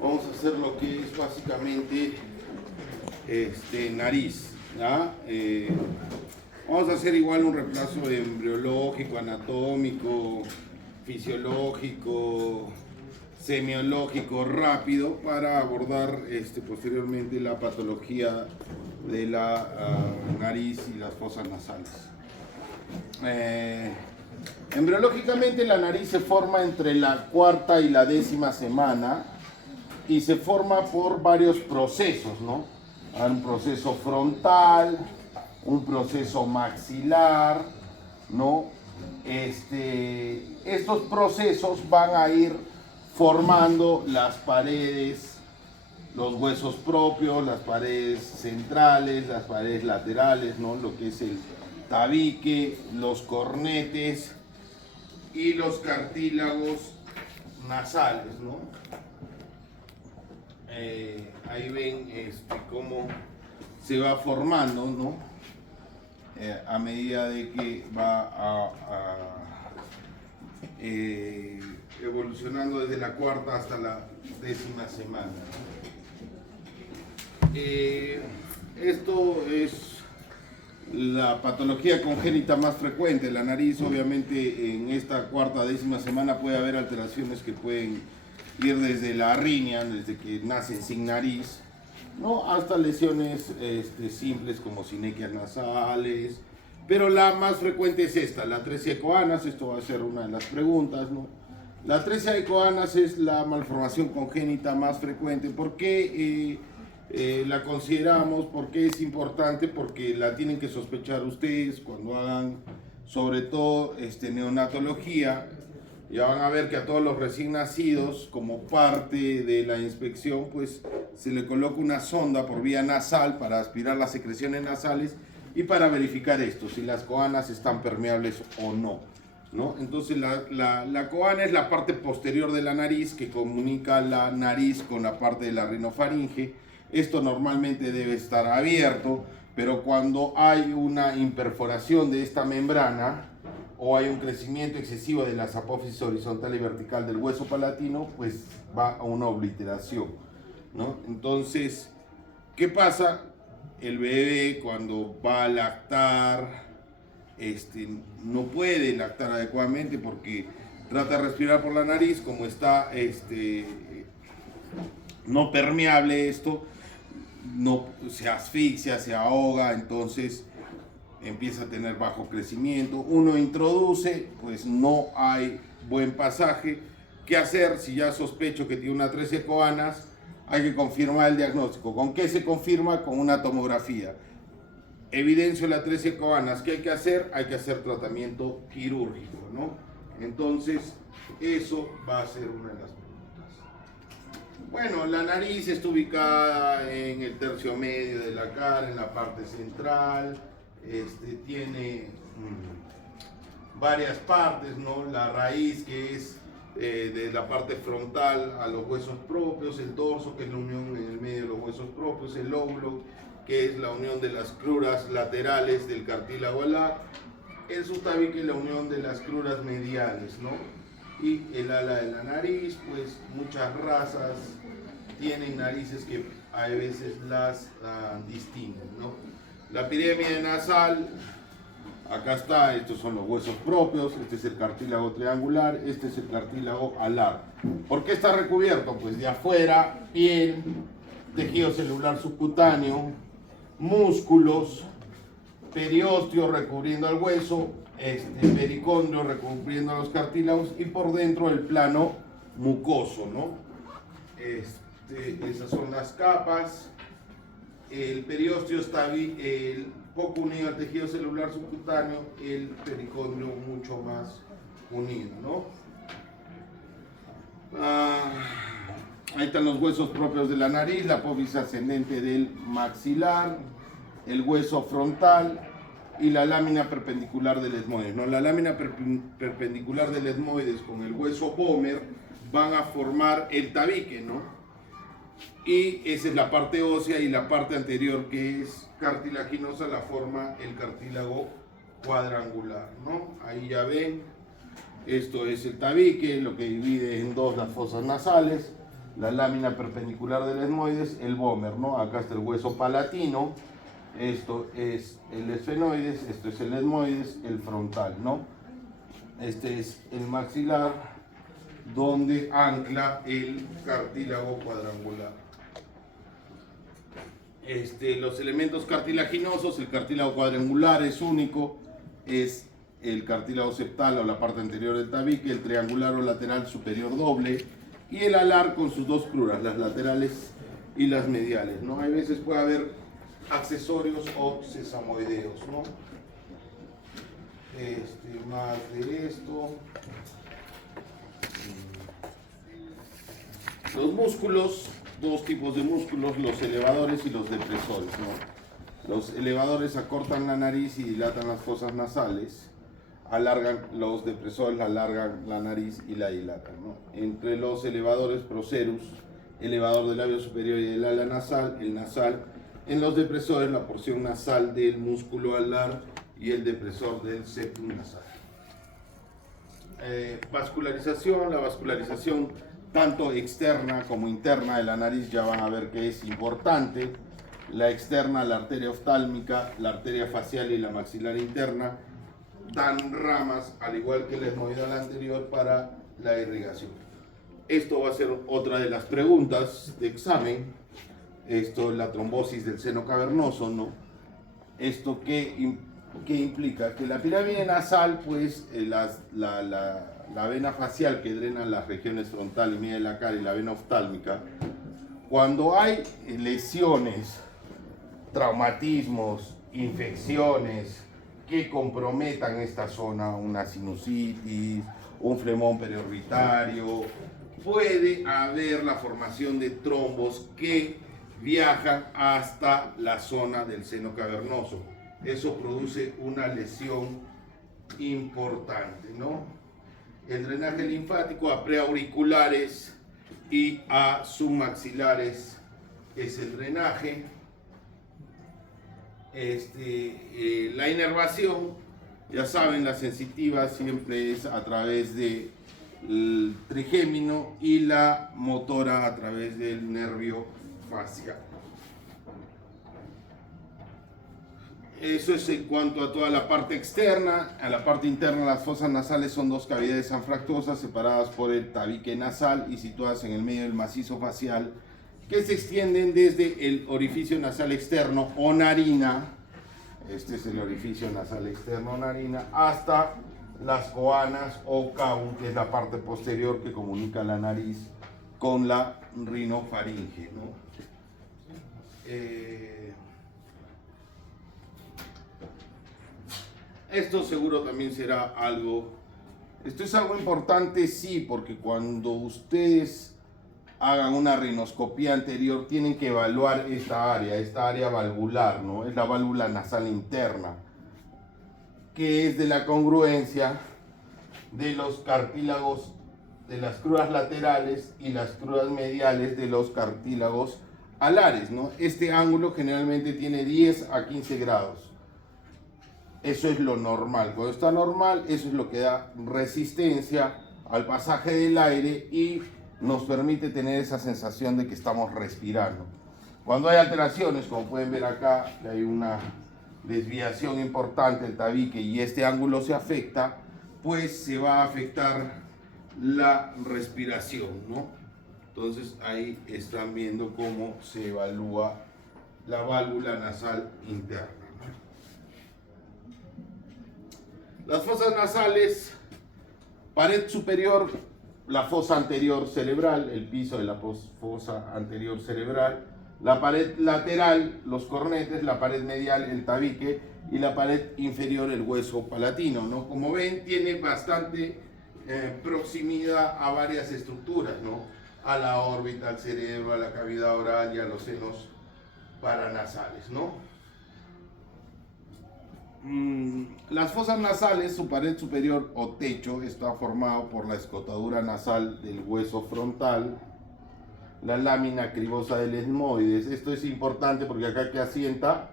Vamos a hacer lo que es básicamente nariz, ¿ya? Vamos a hacer igual un reemplazo embriológico, anatómico, fisiológico, semiológico rápido para abordar posteriormente la patología de la nariz y las fosas nasales. Embriológicamente la nariz se forma entre la cuarta y la 10ª semana y se forma por varios procesos, ¿no? Un proceso frontal, un proceso maxilar, ¿no? Estos procesos van a ir formando las paredes, los huesos propios, las paredes centrales, las paredes laterales, ¿no? Lo que es el tabique, los cornetes y los cartílagos nasales, ¿no? Ahí ven cómo se va formando, ¿no? A medida de que va evolucionando desde la cuarta hasta la 10ª semana. Esto es la patología congénita más frecuente. La nariz, obviamente, en esta cuarta 10ª semana puede haber alteraciones que pueden ir desde la arritmia, desde que nacen sin nariz, ¿no? Hasta lesiones simples como sinequias nasales, pero la más frecuente es esta, la atresia de Coanas. Esto va a ser una de las preguntas, ¿no? La atresia de Coanas es la malformación congénita más frecuente. ¿Por qué la consideramos? ¿Por qué es importante? Porque la tienen que sospechar ustedes cuando hagan, sobre todo, neonatología. Ya van a ver que a todos los recién nacidos, como parte de la inspección, pues se le coloca una sonda por vía nasal para aspirar las secreciones nasales y para verificar esto, si las coanas están permeables o no, ¿no? Entonces la coana es la parte posterior de la nariz que comunica la nariz con la parte de la rinofaringe. Esto normalmente debe estar abierto, pero cuando hay una imperforación de esta membrana o hay un crecimiento excesivo de las apófisis horizontal y vertical del hueso palatino, pues va a una obliteración, ¿no? Entonces, ¿qué pasa? El bebé cuando va a lactar, no puede lactar adecuadamente porque trata de respirar por la nariz, como está no permeable esto, no se asfixia, se ahoga, entonces empieza a tener bajo crecimiento. Uno introduce, pues no hay buen pasaje. ¿Qué hacer? Si ya sospecho que tiene una atresia de Coanas, hay que confirmar el diagnóstico. ¿Con qué se confirma? Con una tomografía. Evidencio la atresia de Coanas. ¿Qué hay que hacer? Hay que hacer tratamiento quirúrgico, ¿no? Entonces, eso va a ser una de las preguntas. Bueno, la nariz está ubicada en el tercio medio de la cara, en la parte central. Tiene varias partes, ¿no? La raíz, que es de la parte frontal a los huesos propios, el dorso, que es la unión en el medio de los huesos propios, el lóbulo, que es la unión de las cruras laterales del cartílago alar, el subtabique, la unión de las cruras mediales, ¿no? Y el ala de la nariz, pues muchas razas tienen narices que a veces las distinguen, ¿no? La pirámide nasal, acá está, estos son los huesos propios, este es el cartílago triangular, este es el cartílago alar. ¿Por qué está recubierto? Pues de afuera, piel, tejido celular subcutáneo, músculos, periósteo recubriendo al hueso, pericondrio recubriendo a los cartílagos y por dentro el plano mucoso, ¿no? Esas son las capas. El periósteo está poco unido al tejido celular subcutáneo, el pericondrio mucho más unido, ¿no? Ahí están los huesos propios de la nariz, la apófisis ascendente del maxilar, el hueso frontal y la lámina perpendicular del etmoides, ¿no? La lámina perpendicular del etmoides con el hueso pómer van a formar el tabique, ¿no? Y esa es la parte ósea, y la parte anterior, que es cartilaginosa, la forma el cartílago cuadrangular, ¿no? Ahí ya ven, esto es el tabique, lo que divide en dos las fosas nasales. la lámina perpendicular del esmoides, el vómer, ¿no? Acá está el hueso palatino, esto es el esfenoides, esto es el esmoides, el frontal, ¿no? Este es el maxilar, donde ancla el cartílago cuadrangular. Los elementos cartilaginosos, el cartílago cuadrangular es único, es el cartílago septal o la parte anterior del tabique, el triangular o lateral superior doble y el alar con sus dos cruras, las laterales y las mediales, ¿no? Hay veces puede haber accesorios o sesamoideos, ¿no? Más de esto. Los músculos, dos tipos de músculos, los elevadores y los depresores, ¿no? Los elevadores acortan la nariz y dilatan las fosas nasales, alargan los depresores, alargan la nariz y la dilatan, ¿no? Entre los elevadores, procerus, elevador del labio superior y del ala nasal, el nasal. En los depresores, la porción nasal del músculo alar y el depresor del septum nasal. Vascularización, la vascularización tanto externa como interna de la nariz ya van a ver que es importante. La externa, la arteria oftálmica, la arteria facial y la maxilar interna dan ramas, al igual que el esmoidal anterior, para la irrigación. Esto va a ser otra de las preguntas de examen. La trombosis del seno cavernoso, ¿no? ¿Esto qué implica? Que la pirámide nasal, pues la vena facial que drena las regiones frontal y media de la cara y la vena oftálmica, cuando hay lesiones, traumatismos, infecciones que comprometan esta zona, una sinusitis, un flemón periorbitario, puede haber la formación de trombos que viajan hasta la zona del seno cavernoso. Eso produce una lesión importante, ¿no? El drenaje linfático a preauriculares y a submaxilares es el drenaje. La inervación, ya saben, la sensitiva siempre es a través del trigémino y la motora a través del nervio facial. Eso es en cuanto a toda la parte externa. A la parte interna, las fosas nasales son dos cavidades anfractuosas separadas por el tabique nasal y situadas en el medio del macizo facial, que se extienden desde el orificio nasal externo o narina, este es el orificio nasal externo o narina, hasta las coanas o caum, que es la parte posterior que comunica la nariz con la rinofaringe, ¿no? Esto seguro también será algo, esto es algo importante, sí, porque cuando ustedes hagan una rinoscopía anterior tienen que evaluar esta área valvular, ¿no? Es la válvula nasal interna, que es de la congruencia de los cartílagos de las cruras laterales y las cruras mediales de los cartílagos alares, ¿no? Este ángulo generalmente tiene 10 a 15 grados. Eso es lo normal. Cuando está normal, eso es lo que da resistencia al pasaje del aire y nos permite tener esa sensación de que estamos respirando. Cuando hay alteraciones, como pueden ver acá, que hay una desviación importante del tabique y este ángulo se afecta, pues se va a afectar la respiración, ¿no? Entonces ahí están viendo cómo se evalúa la válvula nasal interna. Las fosas nasales, pared superior, la fosa anterior cerebral, el piso de la fosa anterior cerebral, la pared lateral, los cornetes, la pared medial, el tabique, y la pared inferior, el hueso palatino, ¿no? Como ven, tiene bastante proximidad a varias estructuras, ¿no? A la órbita, al cerebro, a la cavidad oral y a los senos paranasales, ¿no? Las fosas nasales, su pared superior o techo está formado por la escotadura nasal del hueso frontal, la lámina cribosa del esmoides. Esto es importante porque acá que asienta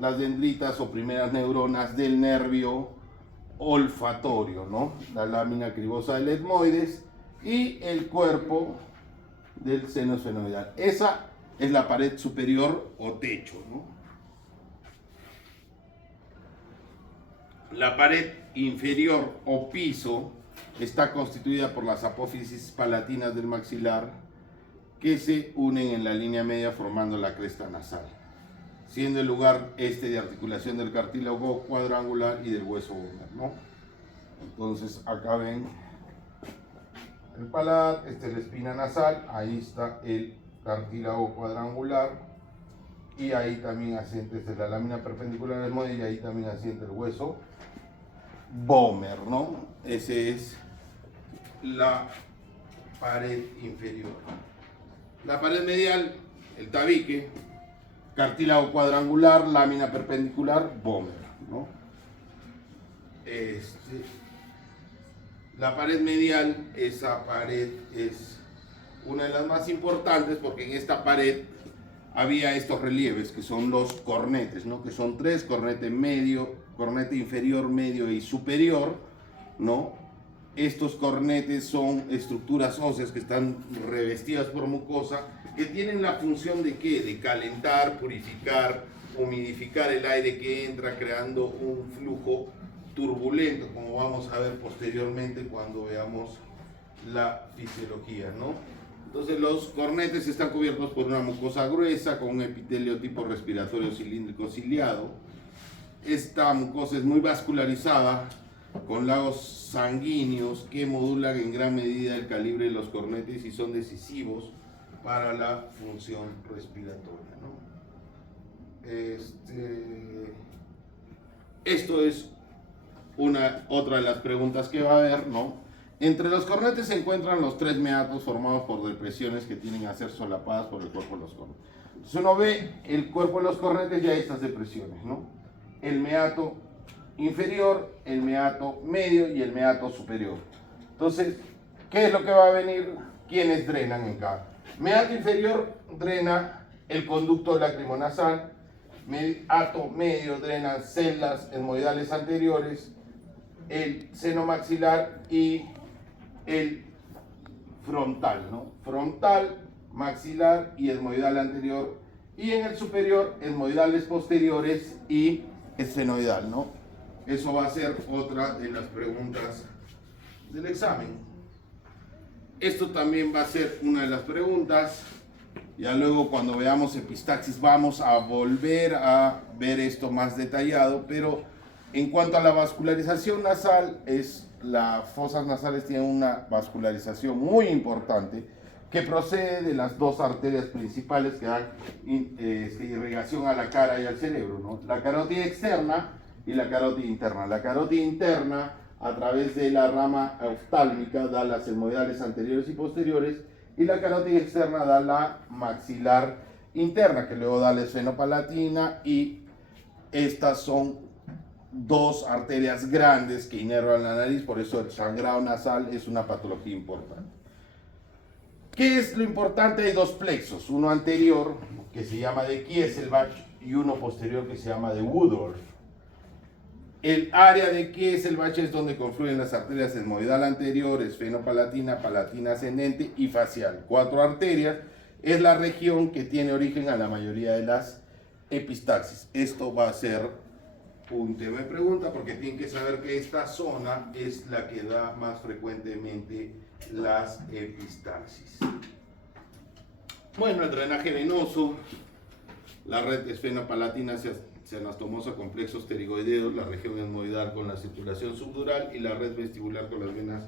las dendritas o primeras neuronas del nervio olfatorio, ¿no? La lámina cribosa del esmoides y el cuerpo del seno esfenoidal. Esa es la pared superior o techo, ¿no? La pared inferior o piso está constituida por las apófisis palatinas del maxilar que se unen en la línea media formando la cresta nasal, siendo el lugar este de articulación del cartílago cuadrangular y del hueso ulnar, ¿no? Entonces acá ven el paladar, esta es la espina nasal, ahí está el cartílago cuadrangular y ahí también asiente, esta es la lámina perpendicular del módil y ahí también asiente el hueso Vomer, ¿no? Esa es la pared inferior. La pared medial, el tabique, cartílago cuadrangular, lámina perpendicular, Vomer, ¿no? La pared medial, esa pared es una de las más importantes porque en esta pared había estos relieves que son los cornetes, ¿no? Que son tres: cornete medio, cornete inferior, medio y superior, ¿no? Estos cornetes son estructuras óseas que están revestidas por mucosa, que tienen la función de ¿qué? De calentar, purificar, humidificar el aire que entra, creando un flujo turbulento, como vamos a ver posteriormente cuando veamos la fisiología, ¿no? Entonces los cornetes están cubiertos por una mucosa gruesa con un epitelio tipo respiratorio cilíndrico ciliado. Esta mucosa es muy vascularizada con lagos sanguíneos que modulan en gran medida el calibre de los cornetes y son decisivos para la función respiratoria, ¿no? Esto es otra de las preguntas que va a haber, ¿no? Entre los cornetes se encuentran los tres meatos formados por depresiones que tienen a ser solapadas por el cuerpo de los cornetes. Entonces uno ve el cuerpo de los cornetes y hay estas depresiones, ¿no? El meato inferior, el meato medio y el meato superior. Entonces, ¿qué es lo que va a venir? ¿Quiénes drenan en cada? Meato inferior drena el conducto lacrimonasal, meato medio drena celdas etmoidales anteriores, el seno maxilar y el frontal, ¿no? Frontal, maxilar y etmoidal anterior, y en el superior etmoidales posteriores y esfenoidal, ¿no? Eso va a ser otra de las preguntas del examen. Esto también va a ser una de las preguntas. Ya luego cuando veamos epistaxis vamos a volver a ver esto más detallado, pero en cuanto a la vascularización nasal, las fosas nasales tienen una vascularización muy importante que procede de las dos arterias principales que dan irrigación a la cara y al cerebro, ¿no? La carótida externa y la carótida interna. La carótida interna, a través de la rama oftálmica, da las etmoidales anteriores y posteriores, y la carótida externa da la maxilar interna, que luego da la esfenopalatina, y estas son dos arterias grandes que inervan la nariz, por eso el sangrado nasal es una patología importante. ¿Qué es lo importante? Hay dos plexos, uno anterior que se llama de Kieselbach y uno posterior que se llama de Woodruff. El área de Kieselbach es donde confluyen las arterias etmoidal anterior, esfenopalatina, palatina ascendente y facial. 4 arterias, es la región que tiene origen a la mayoría de las epistaxis. Esto va a ser un tema de pregunta porque tienen que saber que esta zona es la que da más frecuentemente las epistaxis. Bueno, el drenaje venoso, la red esfenopalatina se anastomosa con plexos pterigoideos, la región etmoidal con la circulación subdural y la red vestibular con las venas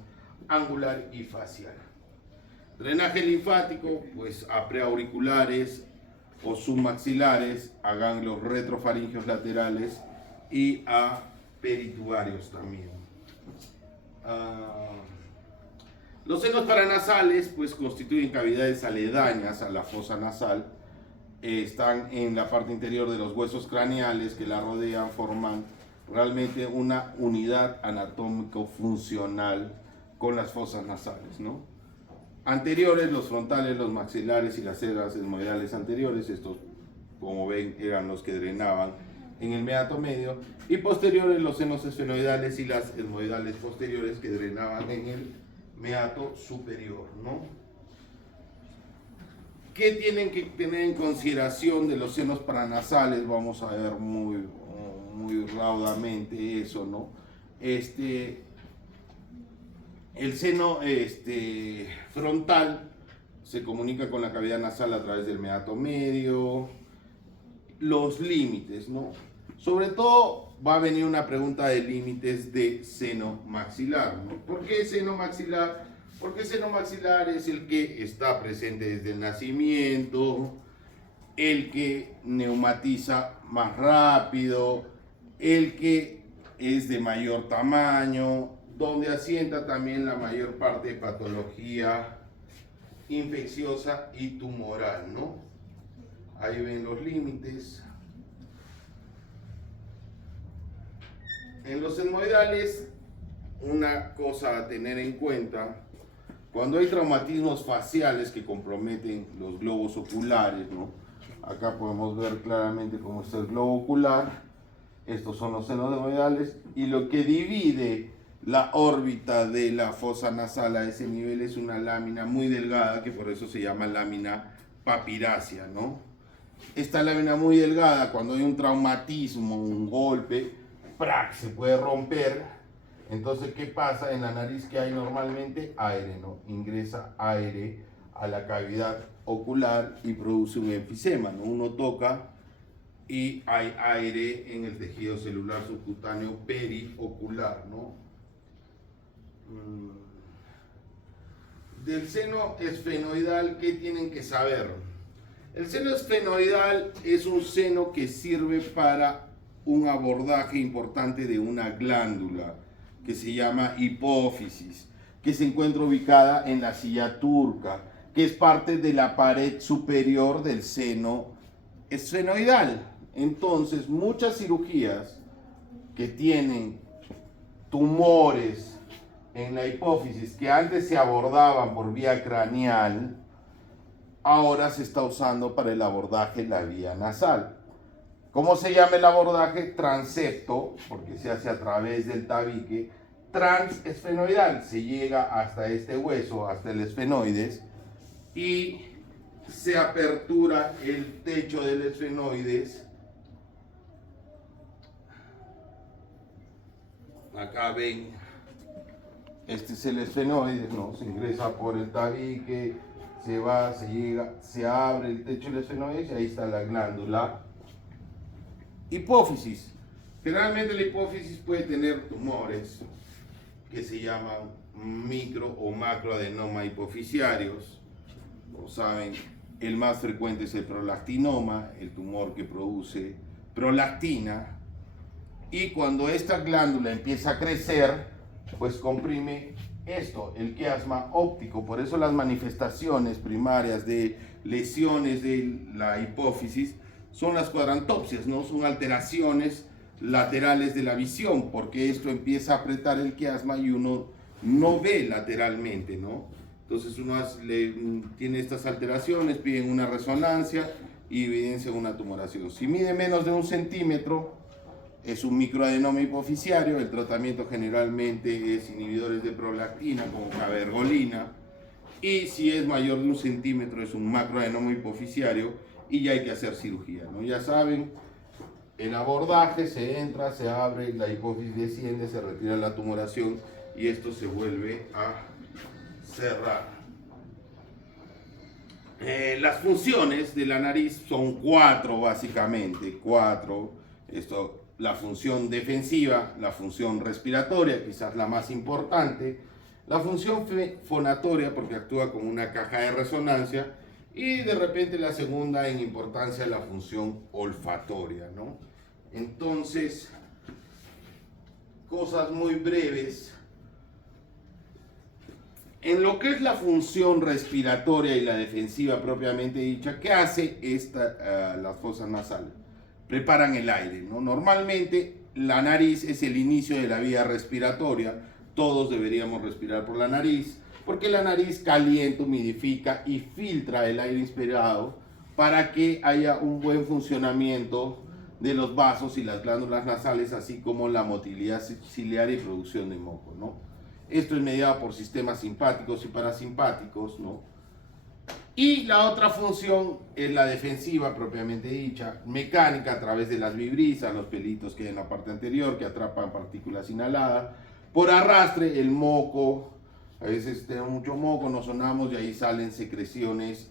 angular y facial. Drenaje linfático, pues a preauriculares o submaxilares, a ganglios retrofaringeos laterales y a peritubarios también. Los senos paranasales pues constituyen cavidades aledañas a la fosa nasal, están en la parte interior de los huesos craneales que la rodean, forman realmente una unidad anatómico-funcional con las fosas nasales, ¿no? Anteriores, los frontales, los maxilares y las células etmoidales anteriores, estos como ven eran los que drenaban en el meato medio, y posteriores los senos esfenoidales y las etmoidales posteriores que drenaban en el meato superior, ¿no? ¿Qué tienen que tener en consideración de los senos paranasales? Vamos a ver muy raudamente eso, ¿no? El seno frontal se comunica con la cavidad nasal a través del meato medio. Los límites, ¿no? Sobre todo va a venir una pregunta de límites de seno maxilar, ¿no? ¿Por qué seno maxilar? Porque el seno maxilar es el que está presente desde el nacimiento, el que neumatiza más rápido, el que es de mayor tamaño, donde asienta también la mayor parte de patología infecciosa y tumoral, ¿no? Ahí ven los límites. En los etmoidales, una cosa a tener en cuenta, cuando hay traumatismos faciales que comprometen los globos oculares, ¿no? Acá podemos ver claramente cómo está el globo ocular. Estos son los senos etmoidales, y lo que divide la órbita de la fosa nasal a ese nivel es una lámina muy delgada, que por eso se llama lámina papirácea, ¿no? Esta lámina muy delgada, cuando hay un traumatismo, un golpe, ¡prac!, se puede romper. Entonces, ¿qué pasa? En la nariz, que hay normalmente aire, ¿no? Ingresa aire a la cavidad ocular y produce un enfisema, ¿no? Uno toca y hay aire en el tejido celular subcutáneo periocular, ¿no? Del seno esfenoidal, ¿qué tienen que saber? El seno esfenoidal es un seno que sirve para un abordaje importante de una glándula que se llama hipófisis, que se encuentra ubicada en la silla turca, que es parte de la pared superior del seno esfenoidal. Entonces, muchas cirugías que tienen tumores en la hipófisis, que antes se abordaban por vía craneal, ahora se está usando para el abordaje en la vía nasal. ¿Cómo se llama el abordaje? Transepto, porque se hace a través del tabique. Transesfenoidal, se llega hasta este hueso, hasta el esfenoides, y se apertura el techo del esfenoides. Acá ven, este es el esfenoides, ¿no? Se ingresa por el tabique, se va, se llega, se abre el techo del esfenoides y ahí está la glándula. Hipófisis. Generalmente la hipófisis puede tener tumores que se llaman micro o macroadenoma hipofisiarios. Como saben, el más frecuente es el prolactinoma, el tumor que produce prolactina. Y cuando esta glándula empieza a crecer, pues comprime esto, el quiasma óptico. Por eso las manifestaciones primarias de lesiones de la hipófisis son las cuadrantopsias, ¿no? Son alteraciones laterales de la visión, porque esto empieza a apretar el quiasma y uno no ve lateralmente, ¿no? Entonces uno tiene estas alteraciones, piden una resonancia y evidencia una tumoración. Si mide menos de 1 centímetro, es un microadenoma hipofisiario. El tratamiento generalmente es inhibidores de prolactina como cabergolina, y si es mayor de 1 centímetro es un macroadenoma hipofisiario y ya hay que hacer cirugía, ¿no? Ya saben, el abordaje, se entra, se abre, la hipófisis desciende, se retira la tumoración y esto se vuelve a cerrar. Las funciones de la nariz son 4 básicamente, 4. La función defensiva, la función respiratoria, quizás la más importante, la función fonatoria, porque actúa como una caja de resonancia, y de repente la segunda en importancia, la función olfatoria, ¿no? Entonces, cosas muy breves. En lo que es la función respiratoria y la defensiva propiamente dicha, ¿qué hace las fosas nasales? Preparan el aire, ¿no? Normalmente la nariz es el inicio de la vía respiratoria. Todos deberíamos respirar por la nariz, porque la nariz calienta, humidifica y filtra el aire inspirado para que haya un buen funcionamiento de los vasos y las glándulas nasales, así como la motilidad ciliar y producción de moco, ¿no? Esto es mediado por sistemas simpáticos y parasimpáticos, ¿no? Y la otra función es la defensiva propiamente dicha, mecánica a través de las vibrisas, los pelitos que hay en la parte anterior que atrapan partículas inhaladas, por arrastre, el moco, a veces tenemos mucho moco, nos sonamos y ahí salen secreciones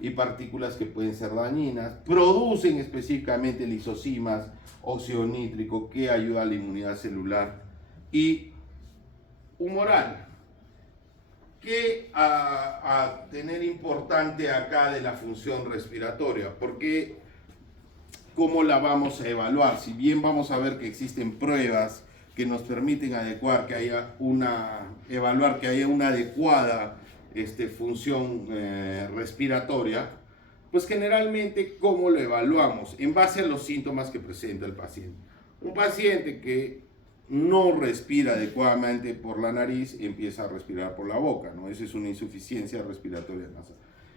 y partículas que pueden ser dañinas, producen específicamente lisosimas, óxido nítrico que ayuda a la inmunidad celular y humoral. ¿Qué a tener importante acá de la función respiratoria? Porque ¿cómo la vamos a evaluar? Si bien vamos a ver que existen pruebas que nos permiten evaluar que haya una adecuada función respiratoria, pues generalmente, ¿cómo lo evaluamos? En base a los síntomas que presenta el paciente. Un paciente que no respira adecuadamente por la nariz, empieza a respirar por la boca, ¿no? Esa es una insuficiencia respiratoria nasal.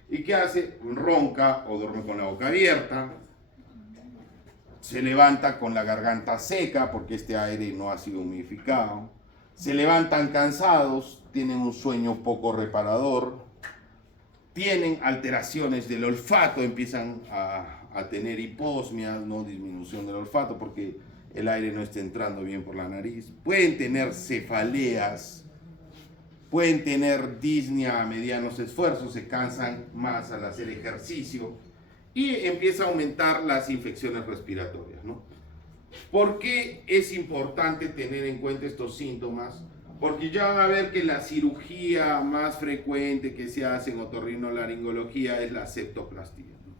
¿Y qué hace? Ronca o duerme con la boca abierta, se levanta con la garganta seca porque este aire no ha sido humidificado, se levantan cansados, tienen un sueño poco reparador, tienen alteraciones del olfato, empiezan a tener hiposmias, ¿no? Disminución del olfato porque el aire no está entrando bien por la nariz, pueden tener cefaleas, pueden tener disnea a medianos esfuerzos, se cansan más al hacer ejercicio y empieza a aumentar las infecciones respiratorias, ¿no? ¿Por qué es importante tener en cuenta estos síntomas? Porque ya van a ver que la cirugía más frecuente que se hace en otorrinolaringología es la septoplastía, ¿no?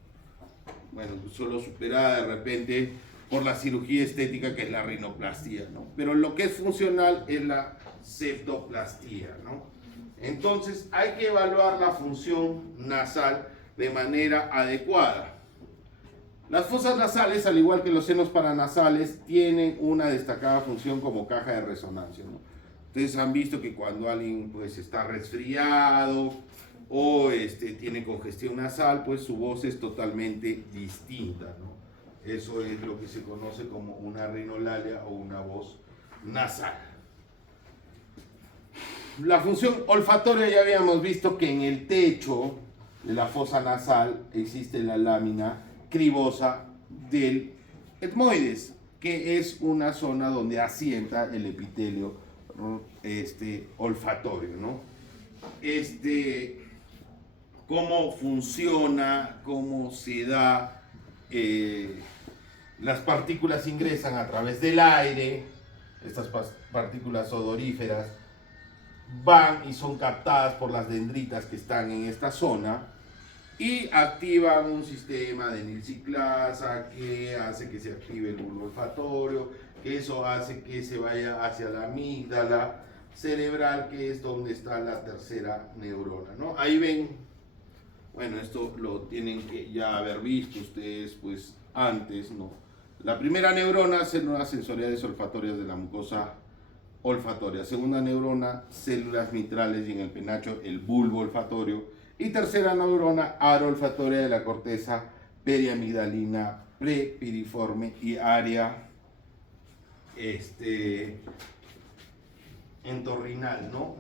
Bueno, solo superada de repente por la cirugía estética que es la rinoplastia, ¿no? Pero lo que es funcional es la septoplastía, ¿no? Entonces hay que evaluar la función nasal de manera adecuada. Las fosas nasales, al igual que los senos paranasales, tienen una destacada función como caja de resonancia, ¿no? Ustedes han visto que cuando alguien pues está resfriado o tiene congestión nasal, pues su voz es totalmente distinta, ¿no? Eso es lo que se conoce como una rinolalia o una voz nasal. La función olfatoria ya habíamos visto que en el techo de la fosa nasal existe la lámina cribosa del etmoides, que es una zona donde asienta el epitelio olfatorio, ¿no? Cómo funciona, cómo se da, las partículas ingresan a través del aire, estas partículas odoríferas van y son captadas por las dendritas que están en esta zona y activan un sistema de nilciclasa que hace que se active el bulbo olfatorio, que eso hace que se vaya hacia la amígdala cerebral, que es donde está la tercera neurona, ¿no? Ahí ven, bueno, esto lo tienen que ya haber visto ustedes pues antes, ¿no? La primera neurona, células sensoriales olfatorias de la mucosa olfatoria. Segunda neurona, células mitrales y en el penacho el bulbo olfatorio. Y tercera neurona, aro olfatoria de la corteza periamigdalina prepiriforme y área entorrinal, ¿no?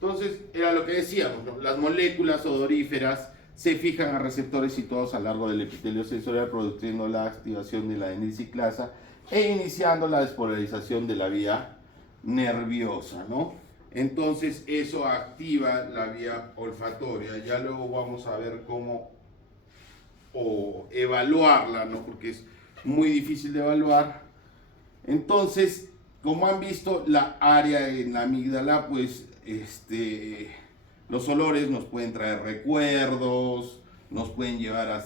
Entonces, era lo que decíamos, ¿no? Las moléculas odoríferas se fijan a receptores situados a lo largo del epitelio sensorial, produciendo la activación de la denilciclasa e iniciando la despolarización de la vía nerviosa, ¿no? Entonces eso activa la vía olfatoria. Ya luego vamos a ver cómo evaluarla, ¿no? Porque es muy difícil de evaluar. Entonces, como han visto, la área en la amígdala, pues los olores nos pueden traer recuerdos, nos pueden llevar a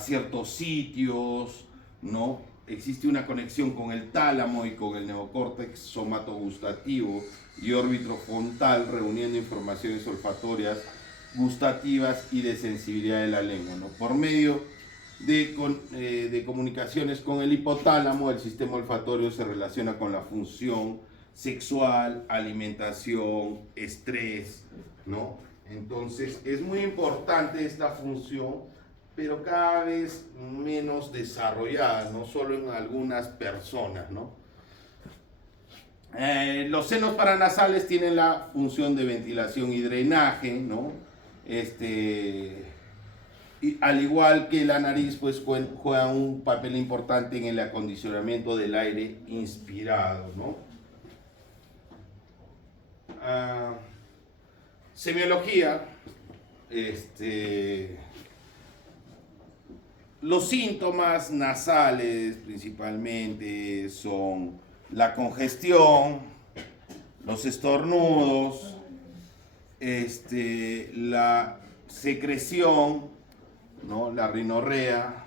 ciertos sitios, ¿no? Existe una conexión con el tálamo y con el neocórtex somatogustativo y órbito-frontal, reuniendo informaciones olfatorias, gustativas y de sensibilidad de la lengua, ¿no? Por medio de comunicaciones con el hipotálamo, el sistema olfatorio se relaciona con la función sexual, alimentación, estrés, ¿no? Entonces es muy importante esta función, pero cada vez menos desarrollada, no solo en algunas personas, ¿no? Los senos paranasales tienen la función de ventilación y drenaje, ¿no? Y al igual que la nariz, pues juega un papel importante en el acondicionamiento del aire inspirado, ¿no? Semiología, los síntomas nasales principalmente son la congestión, los estornudos, la secreción, ¿no? La rinorrea,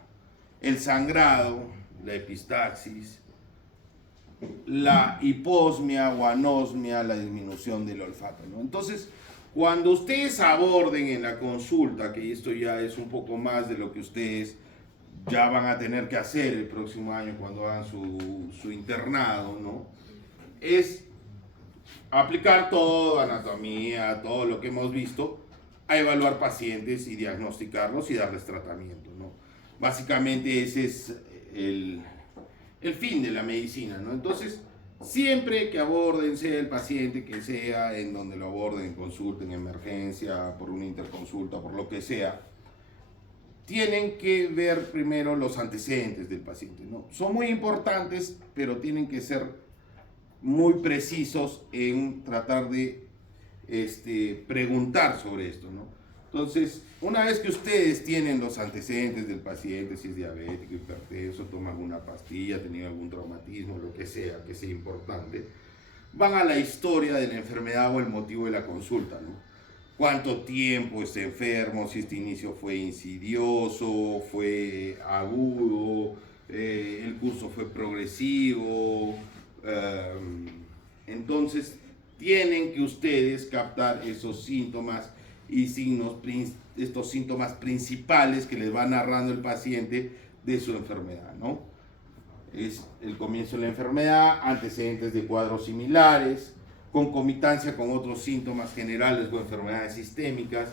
el sangrado, la epistaxis, la hiposmia o anosmia, la disminución del olfato, ¿no? Entonces, cuando ustedes aborden en la consulta, que esto ya es un poco más de lo que ustedes ya van a tener que hacer el próximo año cuando hagan su internado, ¿no? Es aplicar todo, anatomía, todo lo que hemos visto, a evaluar pacientes y diagnosticarlos y darles tratamiento, ¿no? Básicamente ese es el fin de la medicina, ¿no? Entonces, siempre que aborden, sea el paciente que sea, en donde lo aborden, en consulta, en emergencia, por una interconsulta, por lo que sea, tienen que ver primero los antecedentes del paciente, ¿no? Son muy importantes, pero tienen que ser muy precisos en tratar de preguntar sobre esto, ¿no? Entonces, una vez que ustedes tienen los antecedentes del paciente, si es diabético, hipertenso, toma alguna pastilla, ha tenido algún traumatismo, lo que sea importante, van a la historia de la enfermedad o el motivo de la consulta, ¿no? Cuánto tiempo está enfermo, si este inicio fue insidioso, fue agudo, el curso fue progresivo. Entonces, tienen que ustedes captar esos síntomas y signos, estos síntomas principales que les va narrando el paciente de su enfermedad, ¿no? Es el comienzo de la enfermedad, antecedentes de cuadros similares, concomitancia con otros síntomas generales o enfermedades sistémicas,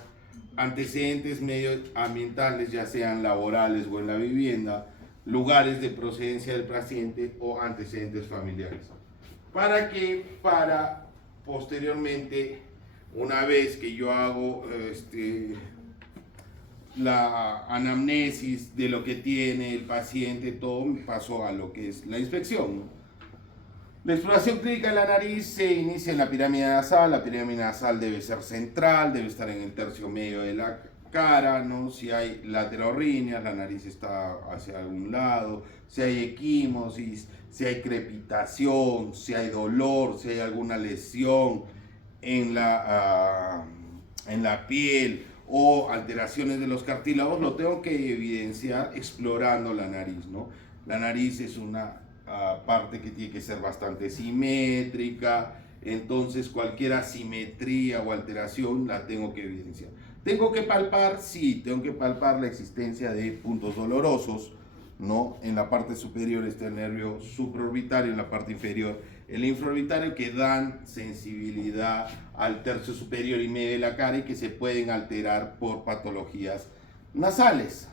antecedentes medioambientales, ya sean laborales o en la vivienda, lugares de procedencia del paciente o antecedentes familiares. ¿Para qué? Para posteriormente, una vez que yo hago la anamnesis de lo que tiene el paciente, todo paso a lo que es la inspección, ¿no? La exploración clínica de la nariz se inicia en la pirámide nasal. La pirámide nasal debe ser central, debe estar en el tercio medio de la cara, ¿no? Si hay laterorrinias, la nariz está hacia algún lado, si hay equimosis, si hay crepitación, si hay dolor, si hay alguna lesión en la piel o alteraciones de los cartílagos, lo tengo que evidenciar explorando la nariz, ¿no? La nariz es una parte que tiene que ser bastante simétrica, entonces cualquier asimetría o alteración la tengo que evidenciar. ¿Tengo que palpar? Sí, tengo que palpar la existencia de puntos dolorosos, ¿no? En la parte superior está el nervio supraorbitario, en la parte inferior el infraorbitario, que dan sensibilidad al tercio superior y medio de la cara y que se pueden alterar por patologías nasales.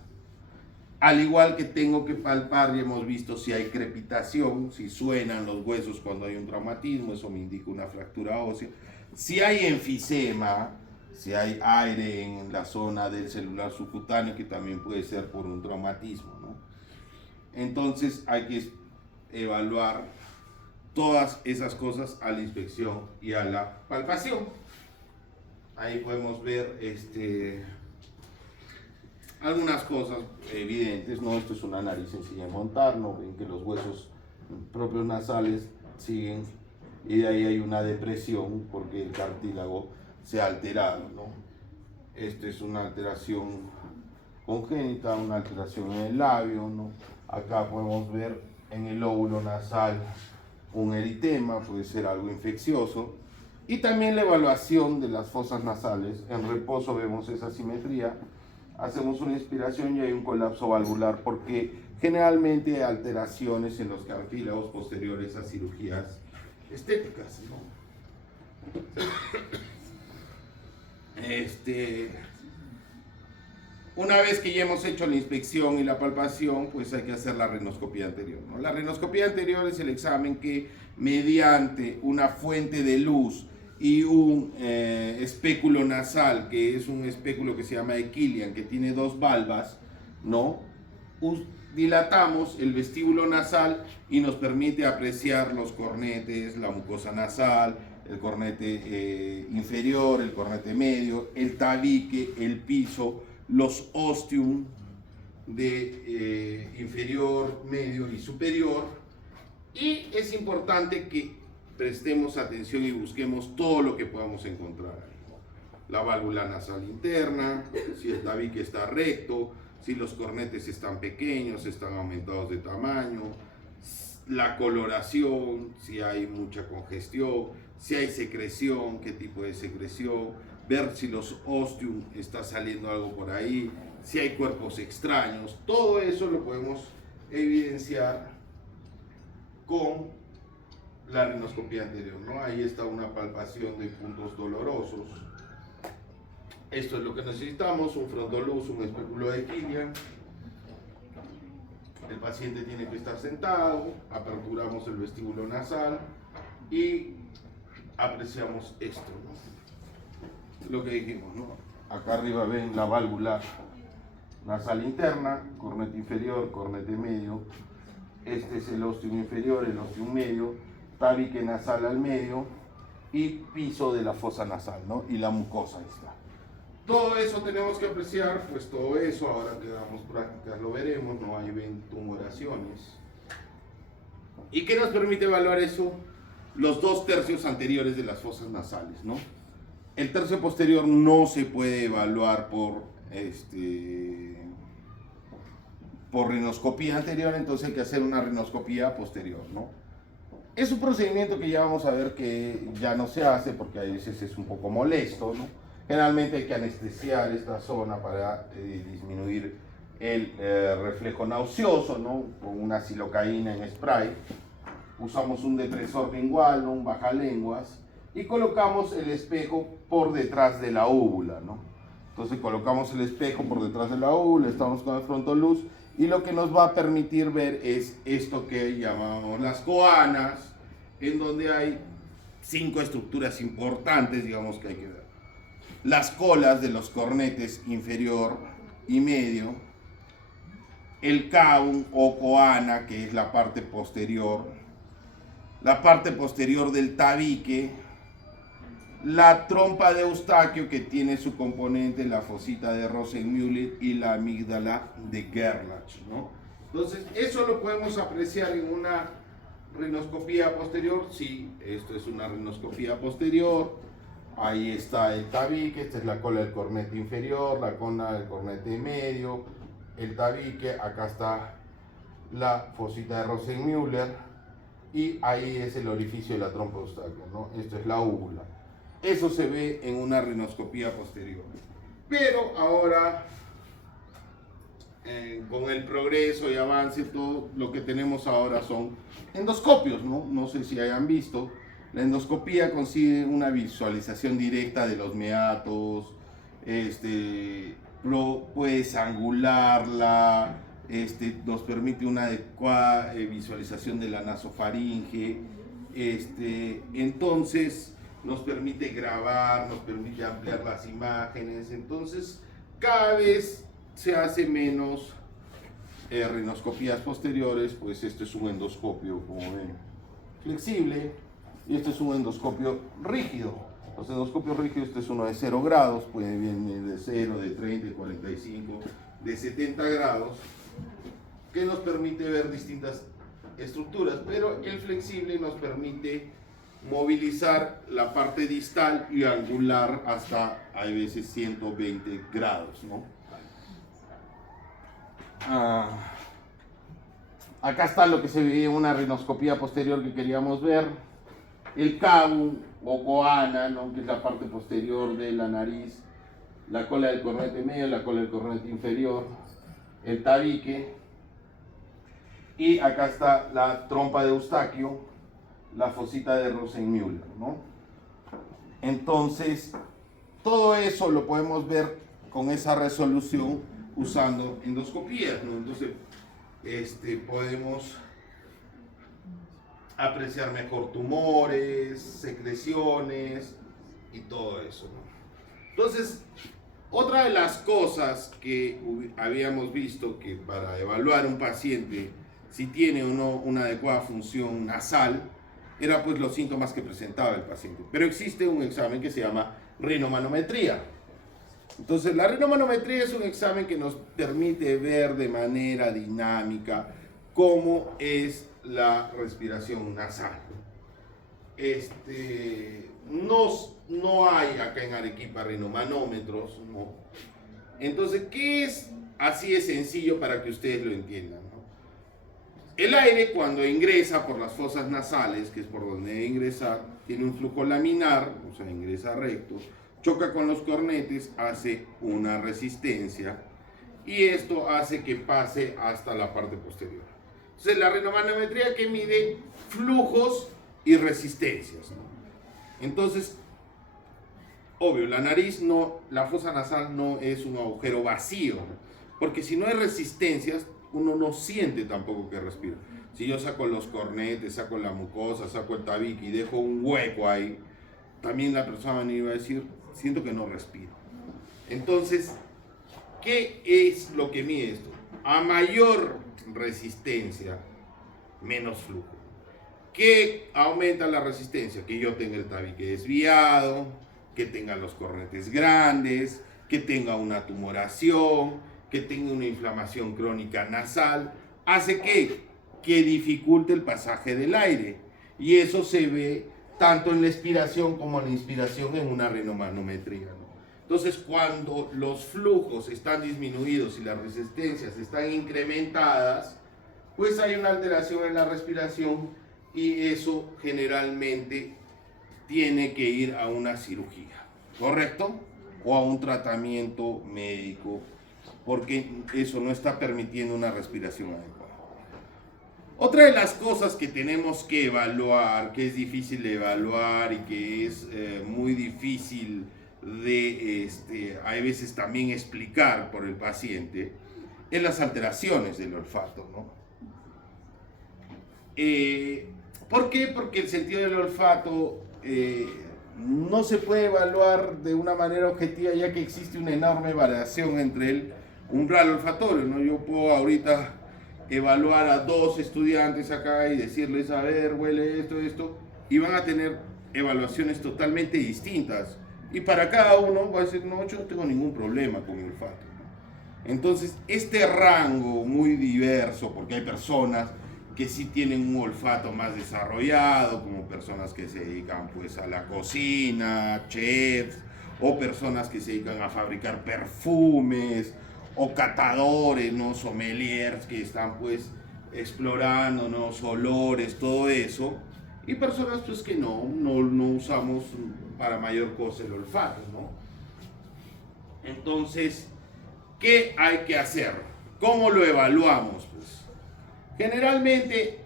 Al igual que tengo que palpar, ya hemos visto si hay crepitación, si suenan los huesos cuando hay un traumatismo, eso me indica una fractura ósea. Si hay enfisema, si hay aire en la zona del celular subcutáneo, que también puede ser por un traumatismo, ¿no? Entonces hay que evaluar todas esas cosas a la inspección y a la palpación. Ahí podemos ver algunas cosas evidentes, ¿no? Esto es una nariz sencilla de montar, ¿no? Ven que los huesos propios nasales siguen y de ahí hay una depresión porque el cartílago se ha alterado, ¿no? Esta es una alteración congénita, una alteración en el labio, ¿no? Acá podemos ver en el lóbulo nasal un eritema, puede ser algo infeccioso. Y también la evaluación de las fosas nasales. En reposo vemos esa simetría. Hacemos una inspiración y hay un colapso valvular porque generalmente hay alteraciones en los cartílagos posteriores a cirugías estéticas, ¿no? Una vez que ya hemos hecho la inspección y la palpación, pues hay que hacer la rinoscopía anterior, ¿no? La rinoscopía anterior es el examen que mediante una fuente de luz y un espéculo nasal, que es un espéculo que se llama Equilian, que tiene dos valvas, ¿no? Dilatamos el vestíbulo nasal y nos permite apreciar los cornetes, la mucosa nasal, el cornete inferior, el cornete medio, el tabique, el piso, los ostium de inferior, medio y superior. Y es importante que prestemos atención y busquemos todo lo que podamos encontrar ahí. La válvula nasal interna, si el tabique está recto, si los cornetes están pequeños, están aumentados de tamaño, la coloración, si hay mucha congestión, si hay secreción, qué tipo de secreción, ver si los ostium está saliendo algo por ahí, si hay cuerpos extraños, todo eso lo podemos evidenciar con la rinoscopía anterior, ¿no? Ahí está una palpación de puntos dolorosos. Esto es lo que necesitamos, un frontoluz, un espéculo de Equilian. El paciente tiene que estar sentado, aperturamos el vestíbulo nasal y apreciamos esto, ¿no? Lo que dijimos, ¿no? Acá arriba ven la válvula nasal interna, cornete inferior, cornete medio. Este es el ostium inferior, el ostium medio, tabique nasal al medio y piso de la fosa nasal, ¿no? Y la mucosa está. Todo eso tenemos que apreciar, pues todo eso, ahora que damos prácticas lo veremos, no hay tumoraciones. ¿Y qué nos permite evaluar eso? Los 2 tercios anteriores de las fosas nasales, ¿no? El tercio posterior no se puede evaluar por rinoscopía anterior, entonces hay que hacer una rinoscopía posterior, ¿no? Es un procedimiento que ya vamos a ver que ya no se hace porque a veces es un poco molesto, ¿no? Generalmente hay que anestesiar esta zona para disminuir el reflejo nauseoso, ¿no? Con una silocaína en spray. Usamos un depresor lingual, ¿no? Un bajalenguas, y colocamos el espejo por detrás de la úvula, ¿no? Entonces colocamos el espejo por detrás de la úvula, estamos con el frontoluz, y lo que nos va a permitir ver es esto que llamamos las coanas, en donde hay 5 estructuras importantes, digamos, que hay que ver. Las colas de los cornetes inferior y medio, el caum o coana, que es la parte posterior del tabique, la trompa de Eustaquio, que tiene su componente la fosita de Rosenmüller y la amígdala de Gerlach, ¿no? Entonces, eso lo podemos apreciar en una rinoscopía posterior. Sí, esto es una rinoscopía posterior. Ahí está el tabique, esta es la cola del cornete inferior, la cola del cornete medio, el tabique, acá está la fosita de Rosenmüller y ahí es el orificio de la trompa de Eustaquio, ¿no? Esto es la úvula. Eso se ve en una rinoscopía posterior. Pero ahora, con el progreso y avance, todo lo que tenemos ahora son endoscopios, ¿no? No sé si hayan visto. La endoscopía consigue una visualización directa de los meatos, puedes angularla, nos permite una adecuada visualización de la nasofaringe, entonces nos permite grabar, nos permite ampliar las imágenes, entonces cada vez se hace menos rinoscopías posteriores, pues este es un endoscopio, como ven, flexible. Y este es un endoscopio rígido. Los endoscopios rígidos, este es uno de 0 grados, puede venir de 0, de 30, de 45, de 70 grados, que nos permite ver distintas estructuras, pero el flexible nos permite movilizar la parte distal y angular hasta, hay veces, 120 grados, ¿no? Acá está lo que se ve en una rinoscopía posterior que queríamos ver. El caum o coana, ¿no? Que es la parte posterior de la nariz, la cola del cornete medio, la cola del cornete inferior, el tabique, y acá está la trompa de Eustaquio, la fosita de Rosenmüller, ¿no? Entonces, todo eso lo podemos ver con esa resolución usando endoscopías, ¿no? Entonces podemos apreciar mejor tumores, secreciones y todo eso, ¿no? Entonces, otra de las cosas que habíamos visto que para evaluar un paciente si tiene o no una adecuada función nasal era pues los síntomas que presentaba el paciente. Pero existe un examen que se llama rinomanometría. Entonces, la rinomanometría es un examen que nos permite ver de manera dinámica cómo es la respiración nasal. No hay acá en Arequipa rinomanómetros, ¿no? Entonces, ¿qué es? Así de sencillo para que ustedes lo entiendan, ¿no? El aire cuando ingresa por las fosas nasales, que es por donde debe ingresar, tiene un flujo laminar, o sea, ingresa recto, choca con los cornetes, hace una resistencia y esto hace que pase hasta la parte posterior. Entonces, la rinomanometría que mide flujos y resistencias, ¿no? Entonces, obvio, la nariz no, la fosa nasal no es un agujero vacío, ¿no? Porque si no hay resistencias, uno no siente tampoco que respira. Si yo saco los cornetes, saco la mucosa, saco el tabique y dejo un hueco ahí, también la persona me iba a decir, siento que no respiro. Entonces, ¿qué es lo que mide esto? A mayor resistencia, menos flujo. ¿Qué aumenta la resistencia? Que yo tenga el tabique desviado, que tenga los cornetes grandes, que tenga una tumoración, que tenga una inflamación crónica nasal, hace que dificulte el pasaje del aire. Y eso se ve tanto en la expiración como en la inspiración en una rinomanometría, ¿no? Entonces, cuando los flujos están disminuidos y las resistencias están incrementadas, pues hay una alteración en la respiración y eso generalmente tiene que ir a una cirugía, ¿correcto? O a un tratamiento médico, porque eso no está permitiendo una respiración adecuada. Otra de las cosas que tenemos que evaluar, que es difícil de evaluar y que es muy difícil de, hay veces también explicar por el paciente, es las alteraciones del olfato, ¿no? ¿Por qué? Porque el sentido del olfato no se puede evaluar de una manera objetiva, ya que existe una enorme variación entre el umbral olfatorio, ¿no? Yo puedo ahorita evaluar a 2 estudiantes acá y decirles, a ver, huele esto, y van a tener evaluaciones totalmente distintas. Y para cada uno va a decir, no, yo no tengo ningún problema con el olfato. Entonces, este rango muy diverso, porque hay personas que sí tienen un olfato más desarrollado, como personas que se dedican pues a la cocina, chefs, o personas que se dedican a fabricar perfumes, o catadores, ¿no? Sommeliers que están pues explorando nuevos olores, todo eso, y personas pues que no usamos para mayor cosa el olfato, ¿no? Entonces, ¿qué hay que hacer? ¿Cómo lo evaluamos? Pues generalmente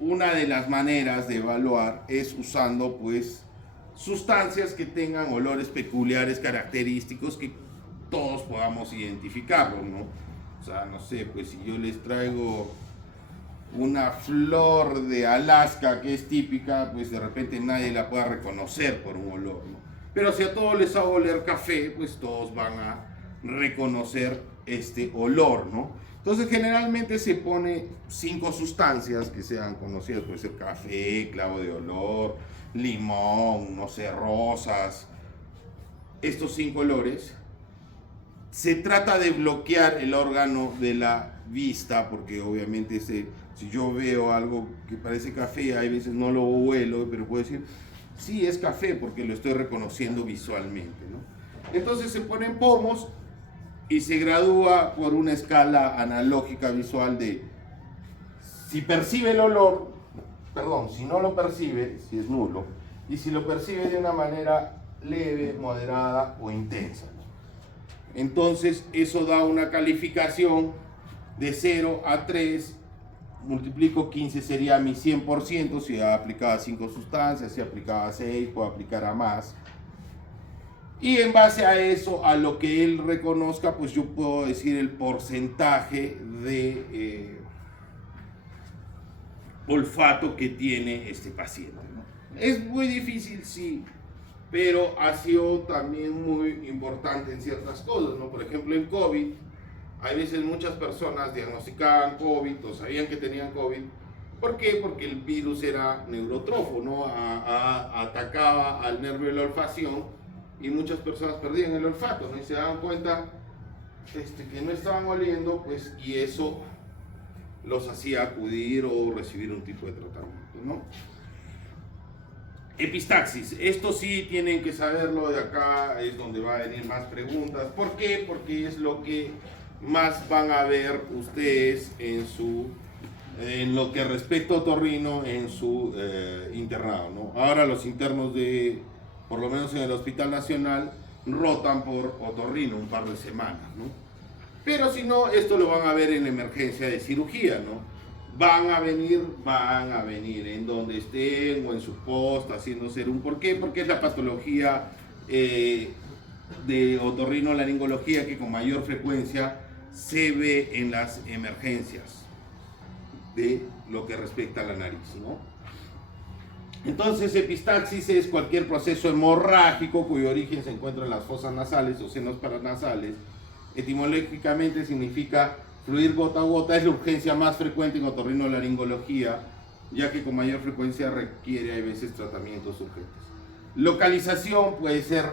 una de las maneras de evaluar es usando pues sustancias que tengan olores peculiares, característicos, que todos podamos identificarlos, ¿no? O sea, no sé, pues si yo les traigo una flor de Alaska que es típica, pues de repente nadie la pueda reconocer por un olor, ¿no? Pero si a todos les hago oler café, pues todos van a reconocer este olor, ¿no? Entonces generalmente se pone 5 sustancias que sean conocidas, puede ser café, clavo de olor, limón, no sé, rosas, estos 5 olores. Se trata de bloquear el órgano de la vista, porque obviamente si yo veo algo que parece café, hay veces no lo huelo, pero puedo decir, sí, es café, porque lo estoy reconociendo visualmente, ¿no? Entonces se ponen pomos y se gradúa por una escala analógica visual de si percibe el olor, si no lo percibe, si es nulo, y si lo percibe de una manera leve, moderada o intensa. Entonces eso da una calificación de 0 a 3, multiplico 15 sería mi 100%, si aplicaba 5 sustancias, si aplicaba 6, puedo aplicar a más. Y en base a eso, a lo que él reconozca, pues yo puedo decir el porcentaje de olfato que tiene este paciente, ¿no? Es muy difícil, sí, pero ha sido también muy importante en ciertas cosas, ¿no? Por ejemplo, en COVID, hay veces muchas personas diagnosticaban COVID o sabían que tenían COVID. ¿Por qué? Porque el virus era neurotrófo, ¿no? Atacaba al nervio de la olfacción y muchas personas perdían el olfato, ¿no? Y se daban cuenta que no estaban oliendo, pues, y eso los hacía acudir o recibir un tipo de tratamiento, ¿no? Epistaxis, esto sí tienen que saberlo, de acá es donde va a venir más preguntas. ¿Por qué? Porque es lo que más van a ver ustedes en lo que respecta a otorrino en su internado, ¿no? Ahora los internos por lo menos en el Hospital Nacional, rotan por otorrino un par de semanas, ¿no? Pero si no, esto lo van a ver en la emergencia de cirugía, ¿no? Van a venir en donde estén o en su post haciendo serum. ¿Por qué? Porque es la patología de otorrinolaringología que con mayor frecuencia se ve en las emergencias de lo que respecta a la nariz, ¿no? Entonces, epistaxis es cualquier proceso hemorrágico cuyo origen se encuentra en las fosas nasales o senos paranasales. Etimológicamente significa fluir gota a gota. Es la urgencia más frecuente en otorrinolaringología, ya que con mayor frecuencia requiere a veces tratamientos urgentes. Localización puede ser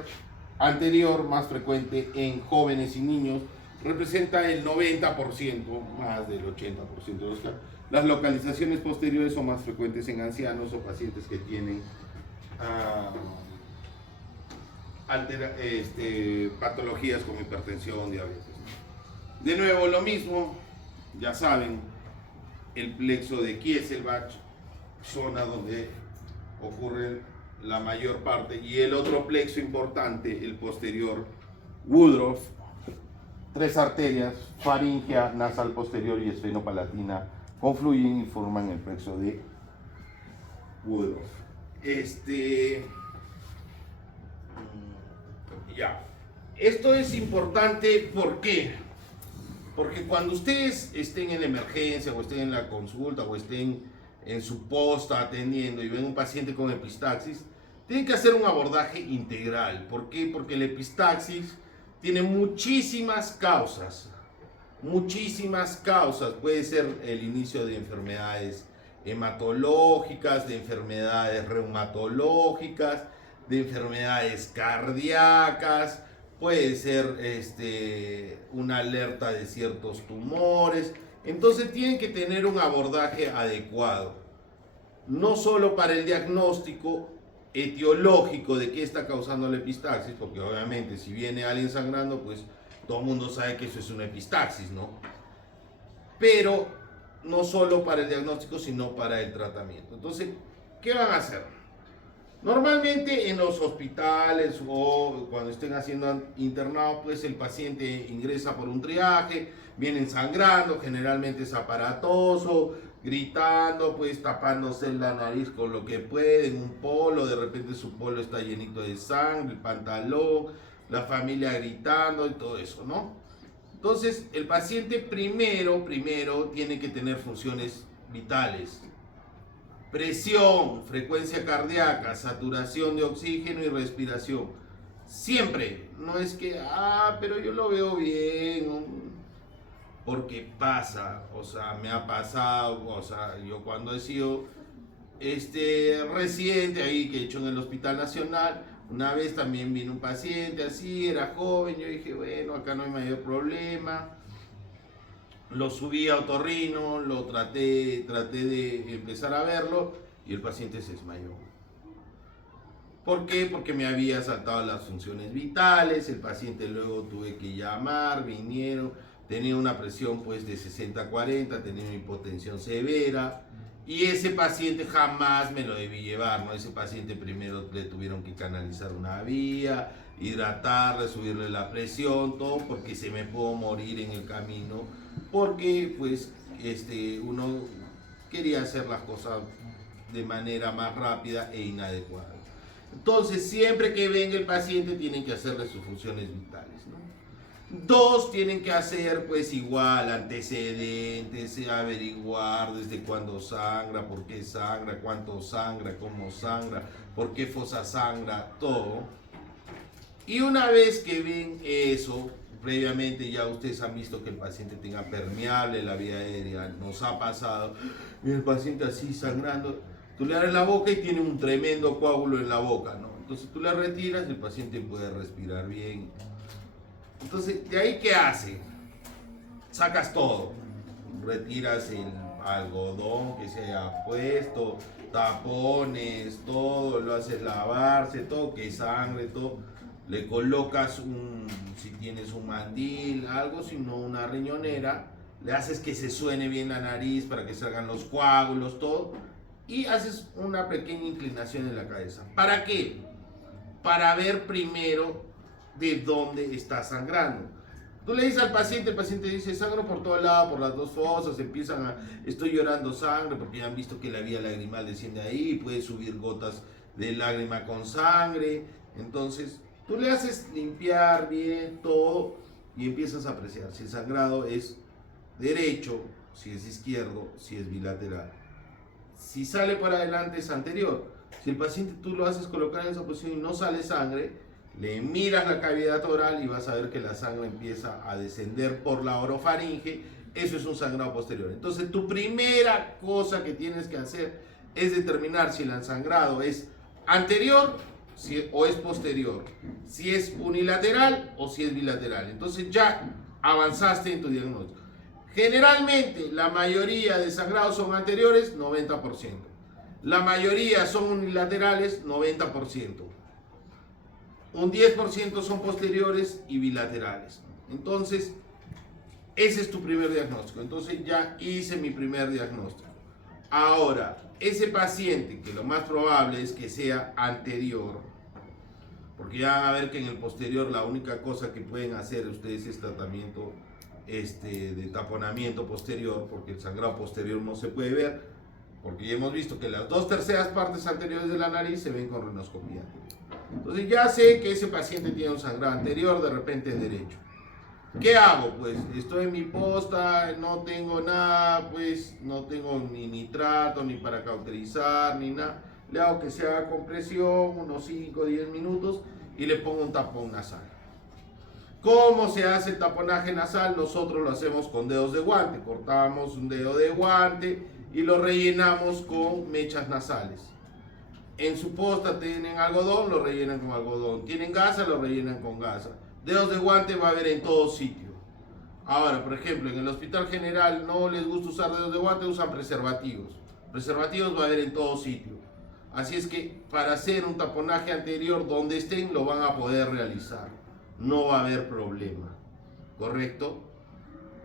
anterior, más frecuente en jóvenes y niños, representa el 90%, más del 80% de los casos. Las localizaciones posteriores son más frecuentes en ancianos o pacientes que tienen patologías como hipertensión, diabetes. De nuevo lo mismo, ya saben, el plexo de Kieselbach, zona donde ocurre la mayor parte, y el otro plexo importante, el posterior, Woodruff, 3 arterias, faringea, nasal posterior y esfenopalatina, confluyen y forman el plexo de Woodruff. Ya. Esto es importante, ¿por qué? Porque cuando ustedes estén en la emergencia o estén en la consulta o estén en su posta atendiendo y ven un paciente con epistaxis, tienen que hacer un abordaje integral. ¿Por qué? Porque la epistaxis tiene muchísimas causas. Muchísimas causas. Puede ser el inicio de enfermedades hematológicas, de enfermedades reumatológicas, de enfermedades cardíacas, puede ser una alerta de ciertos tumores. Entonces tienen que tener un abordaje adecuado, no solo para el diagnóstico etiológico de qué está causando la epistaxis, porque obviamente si viene alguien sangrando, pues todo el mundo sabe que eso es una epistaxis, ¿no? Pero no solo para el diagnóstico, sino para el tratamiento. Entonces, ¿qué van a hacer? Normalmente en los hospitales o cuando estén haciendo internado, pues el paciente ingresa por un triaje, vienen sangrando, generalmente es aparatoso, gritando, pues tapándose la nariz con lo que puede, en un polo, de repente su polo está llenito de sangre, el pantalón, la familia gritando y todo eso, ¿no? Entonces el paciente primero tiene que tener funciones vitales. Presión, frecuencia cardíaca, saturación de oxígeno y respiración. Siempre, no es que, pero yo lo veo bien, porque pasa, o sea, me ha pasado, o sea, yo cuando he sido residente ahí que he hecho en el Hospital Nacional, una vez también vino un paciente así, era joven, yo dije, bueno, acá no hay mayor problema. Lo subí a otorrino, lo traté de empezar a verlo y el paciente se desmayó. ¿Por qué? Porque me había saltado las funciones vitales, el paciente luego tuve que llamar, vinieron, tenía una presión pues de 60-40, tenía una hipotensión severa y ese paciente jamás me lo debí llevar, ¿no? Ese paciente primero le tuvieron que canalizar una vía, hidratarle, subirle la presión, todo porque se me pudo morir en el camino, porque pues uno quería hacer las cosas de manera más rápida e inadecuada. Entonces, siempre que venga el paciente, tienen que hacerle sus funciones vitales, ¿no? Dos, tienen que hacer pues igual antecedentes, averiguar desde cuándo sangra, por qué sangra, cuánto sangra, cómo sangra, por qué fosa sangra, todo. Y una vez que ven eso, previamente ya ustedes han visto que el paciente tenga permeable la vía aérea, nos ha pasado, y el paciente así sangrando, tú le abres la boca y tiene un tremendo coágulo en la boca, ¿no? Entonces tú le retiras y el paciente puede respirar bien. Entonces, ¿de ahí qué hace? Sacas todo. Retiras el algodón que se haya puesto, tapones, todo, lo haces lavarse, todo, que sangre, todo. Le colocas si tienes un mandil, algo, si no una riñonera. Le haces que se suene bien la nariz para que salgan los coágulos, todo. Y haces una pequeña inclinación en la cabeza. ¿Para qué? Para ver primero de dónde está sangrando. Tú le dices al paciente, el paciente dice, sangro por todo lado, por las dos fosas, estoy llorando sangre, porque ya han visto que la vía lagrimal desciende ahí, puede subir gotas de lágrima con sangre. Entonces, tú le haces limpiar bien todo y empiezas a apreciar si el sangrado es derecho, si es izquierdo, si es bilateral. Si sale para adelante es anterior. Si el paciente tú lo haces colocar en esa posición y no sale sangre, le miras la cavidad oral y vas a ver que la sangre empieza a descender por la orofaringe. Eso es un sangrado posterior. Entonces, tu primera cosa que tienes que hacer es determinar si el sangrado es anterior o es posterior, si es unilateral o si es bilateral. Entonces, ya avanzaste en tu diagnóstico. Generalmente, la mayoría de sangrados son anteriores, 90%. La mayoría son unilaterales, 90%. Un 10% son posteriores y bilaterales. Entonces, ese es tu primer diagnóstico. Entonces, ya hice mi primer diagnóstico. Ahora, ese paciente, que lo más probable es que sea anterior, porque ya van a ver que en el posterior la única cosa que pueden hacer ustedes es tratamiento de taponamiento posterior, porque el sangrado posterior no se puede ver, porque ya hemos visto que las 2/3 partes anteriores de la nariz se ven con rinoscopía. Entonces ya sé que ese paciente tiene un sangrado anterior, de repente derecho. ¿Qué hago? Pues estoy en mi posta, no tengo nada, pues no tengo ni nitrato, ni para cauterizar, ni nada. Le hago que se haga compresión, unos 5 o 10 minutos, y le pongo un tapón nasal. ¿Cómo se hace el taponaje nasal? Nosotros lo hacemos con dedos de guante. Cortamos un dedo de guante y lo rellenamos con mechas nasales. En su posta tienen algodón, lo rellenan con algodón. Tienen gasa, lo rellenan con gasa. Dedos de guante va a haber en todo sitio. Ahora, por ejemplo, en el Hospital General no les gusta usar dedos de guante, usan preservativos. Preservativos va a haber en todo sitio. Así es que para hacer un taponaje anterior donde estén, lo van a poder realizar. No va a haber problema. ¿Correcto?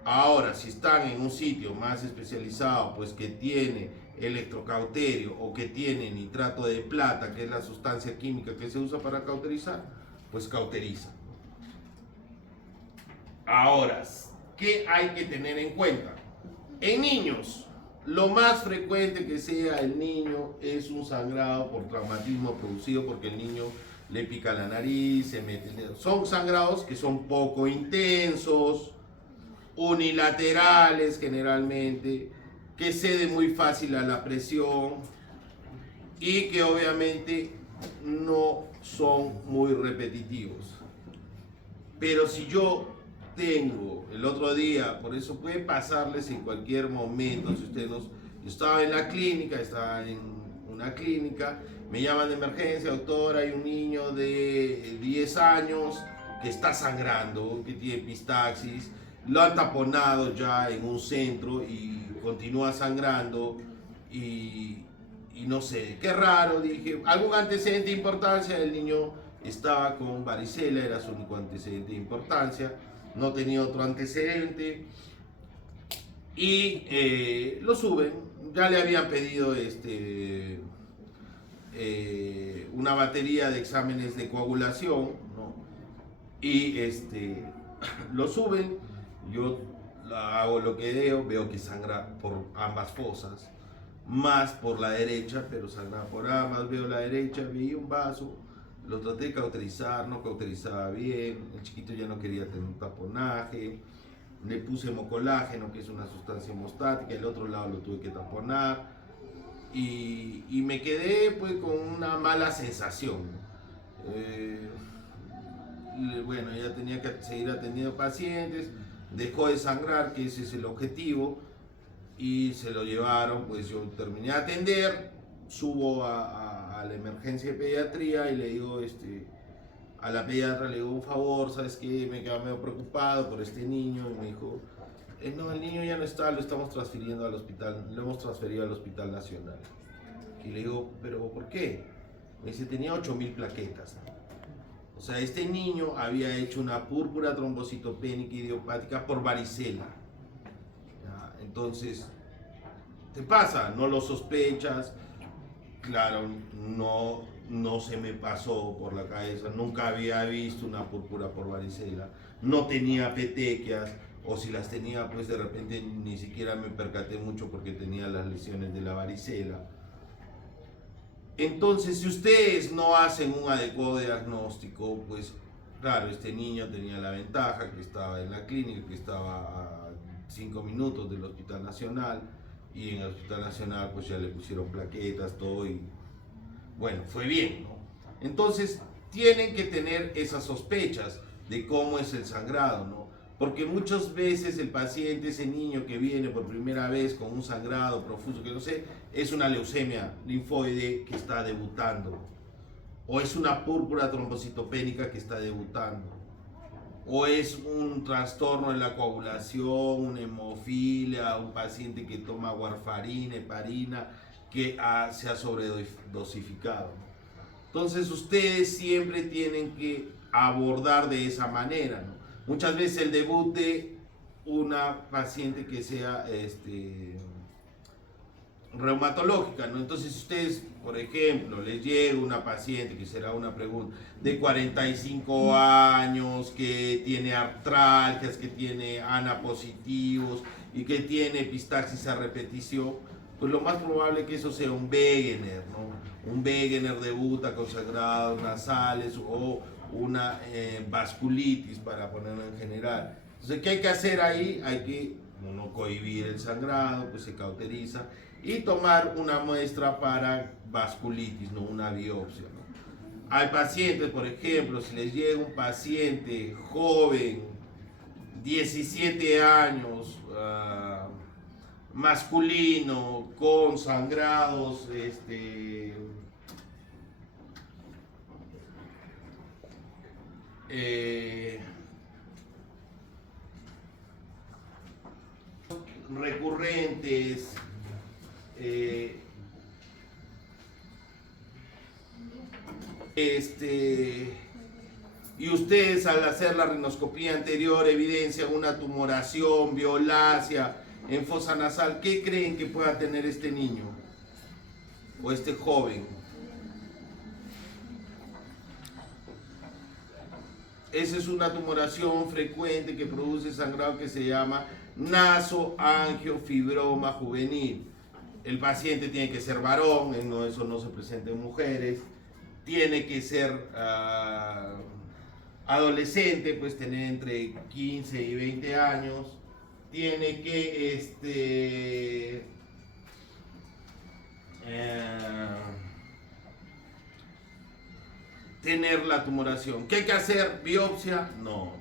Ahora, si están en un sitio más especializado, pues que tiene electrocauterio o que tiene nitrato de plata, que es la sustancia química que se usa para cauterizar, pues cauteriza. Ahora, ¿qué hay que tener en cuenta? En niños, lo más frecuente que sea el niño es un sangrado por traumatismo producido porque el niño le pica la nariz, se mete el dedo. Son sangrados que son poco intensos, unilaterales generalmente, que ceden muy fácil a la presión y que obviamente no son muy repetitivos. Pero si yo tengo el otro día, por eso puede pasarles en cualquier momento, si ustedes yo estaba en la clínica, estaba en una clínica, me llaman de emergencia, doctor, hay un niño de 10 años que está sangrando, que tiene epistaxis, lo han taponado ya en un centro y continúa sangrando y no sé, qué raro, dije, algún antecedente de importancia, el niño estaba con varicela, era su único antecedente de importancia, no tenía otro antecedente y lo suben, ya le habían pedido una batería de exámenes de coagulación, ¿no? Y lo suben, yo hago lo que veo que sangra por ambas fosas, más por la derecha, pero sangraba por ambas. Veo la derecha, veía un vaso, lo traté de cauterizar, no cauterizaba bien, el chiquito ya no quería tener un taponaje, le puse hemocolágeno, que es una sustancia hemostática, el otro lado lo tuve que taponar, y me quedé pues con una mala sensación. Bueno, ya tenía que seguir atendiendo pacientes, dejó de sangrar, que ese es el objetivo, y se lo llevaron. Pues yo terminé de atender, subo a la emergencia de pediatría y le digo a la pediatra, le digo, un favor, ¿sabes qué? Me quedaba medio preocupado por este niño, y me dijo, no, el niño ya no está, lo estamos transfiriendo al hospital, lo hemos transferido al Hospital Nacional. Y le digo, ¿pero por qué? Me dice, tenía 8.000 plaquetas. O sea, este niño había hecho una púrpura trombocitopénica idiopática por varicela. ¿Ya? Entonces, te pasa, no lo sospechas. Claro, no se me pasó por la cabeza, nunca había visto una púrpura por varicela, no tenía petequias, o si las tenía, pues de repente ni siquiera me percaté mucho porque tenía las lesiones de la varicela. Entonces, si ustedes no hacen un adecuado diagnóstico, pues claro, este niño tenía la ventaja que estaba en la clínica, que estaba a 5 minutos del Hospital Nacional, y en el Hospital Nacional pues ya le pusieron plaquetas, todo, y bueno, fue bien, ¿no? Entonces, tienen que tener esas sospechas de cómo es el sangrado, ¿no? Porque muchas veces el paciente, ese niño que viene por primera vez con un sangrado profuso, que no sé, es una leucemia linfoide que está debutando, o es una púrpura trombocitopénica que está debutando, o es un trastorno en la coagulación, una hemofilia, un paciente que toma warfarina, heparina, que se ha sobredosificado. Entonces ustedes siempre tienen que abordar de esa manera, ¿no? Muchas veces el debut de una paciente que sea reumatológica, ¿no? Entonces ustedes, por ejemplo, les llega una paciente, que será una pregunta, de 45 años, que tiene artralgias, que tiene ANA positivos y que tiene epistaxis a repetición, pues lo más probable es que eso sea un Wegener, ¿no? Un Wegener debuta con sangrados nasales, o una vasculitis, para ponerlo en general. Entonces, ¿qué hay que hacer ahí? Hay que cohibir el sangrado, pues se cauteriza, y tomar una muestra para vasculitis, no una biopsia, ¿no? Hay pacientes, por ejemplo, si les llega un paciente joven, 17 años, masculino, con sangrados recurrentes, y ustedes, al hacer la rinoscopía anterior, evidencian una tumoración violácea en fosa nasal, ¿qué creen que pueda tener este niño o este joven? Esa es una tumoración frecuente que produce sangrado, que se llama nasoangiofibroma juvenil. El paciente tiene que ser varón, eso no se presenta en mujeres. Tiene que ser adolescente, pues tener entre 15 y 20 años. Tiene que tener la tumoración. ¿Qué hay que hacer? ¿Biopsia? No.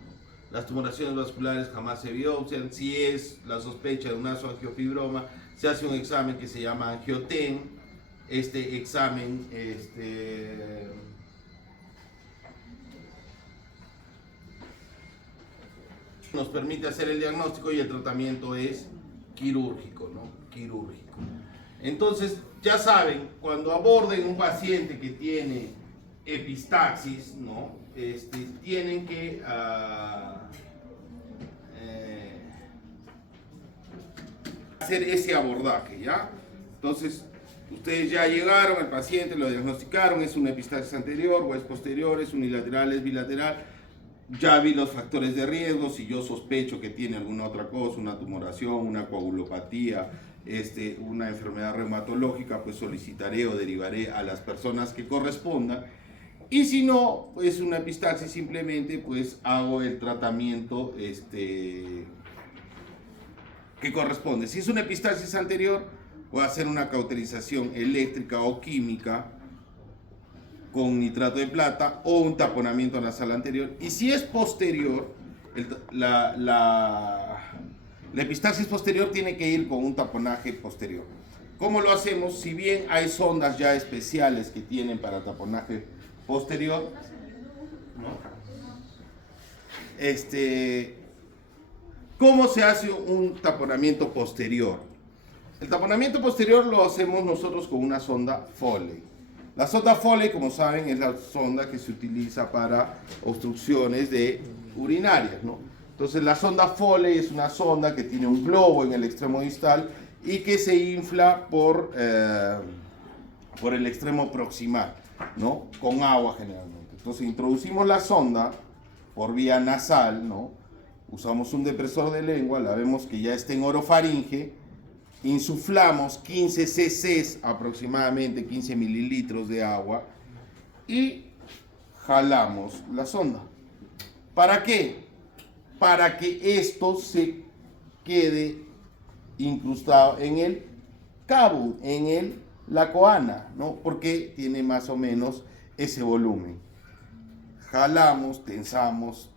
Las tumoraciones vasculares jamás se biopsian. Si es la sospecha de un nasoangiofibroma, se hace un examen que se llama angioten. Este examen nos permite hacer el diagnóstico, y el tratamiento es quirúrgico, ¿no? Quirúrgico. Entonces, ya saben, cuando aborden un paciente que tiene epistaxis, ¿no? Tienen que hacer ese abordaje, ¿ya? Entonces, ustedes ya llegaron, el paciente lo diagnosticaron, es una epistaxis anterior o es posterior, es unilateral, es bilateral. Ya vi los factores de riesgo, si yo sospecho que tiene alguna otra cosa, una tumoración, una coagulopatía, una enfermedad reumatológica, pues solicitaré o derivaré a las personas que correspondan. Y si no, pues una epistaxis simplemente pues hago el tratamiento que corresponde. Si es una epistaxis anterior, voy a hacer una cauterización eléctrica o química con nitrato de plata o un taponamiento nasal anterior. Y si es posterior, la epistaxis posterior tiene que ir con un taponaje posterior. ¿Cómo lo hacemos? Si bien hay sondas ya especiales que tienen para taponaje posterior, ¿no? ¿Cómo se hace un taponamiento posterior? El taponamiento posterior lo hacemos nosotros con una sonda Foley. La sonda Foley, como saben, es la sonda que se utiliza para obstrucciones urinarias, ¿no? Entonces la sonda Foley es una sonda que tiene un globo en el extremo distal y que se infla por el extremo proximal, ¿no? Con agua generalmente. Entonces introducimos la sonda por vía nasal, ¿no? Usamos un depresor de lengua, la vemos que ya está en orofaringe, insuflamos 15 cc aproximadamente, 15 mililitros de agua y jalamos la sonda. ¿Para qué? Para que esto se quede incrustado en el cabo, en la coana, ¿no? Porque tiene más o menos ese volumen. Jalamos, tensamos,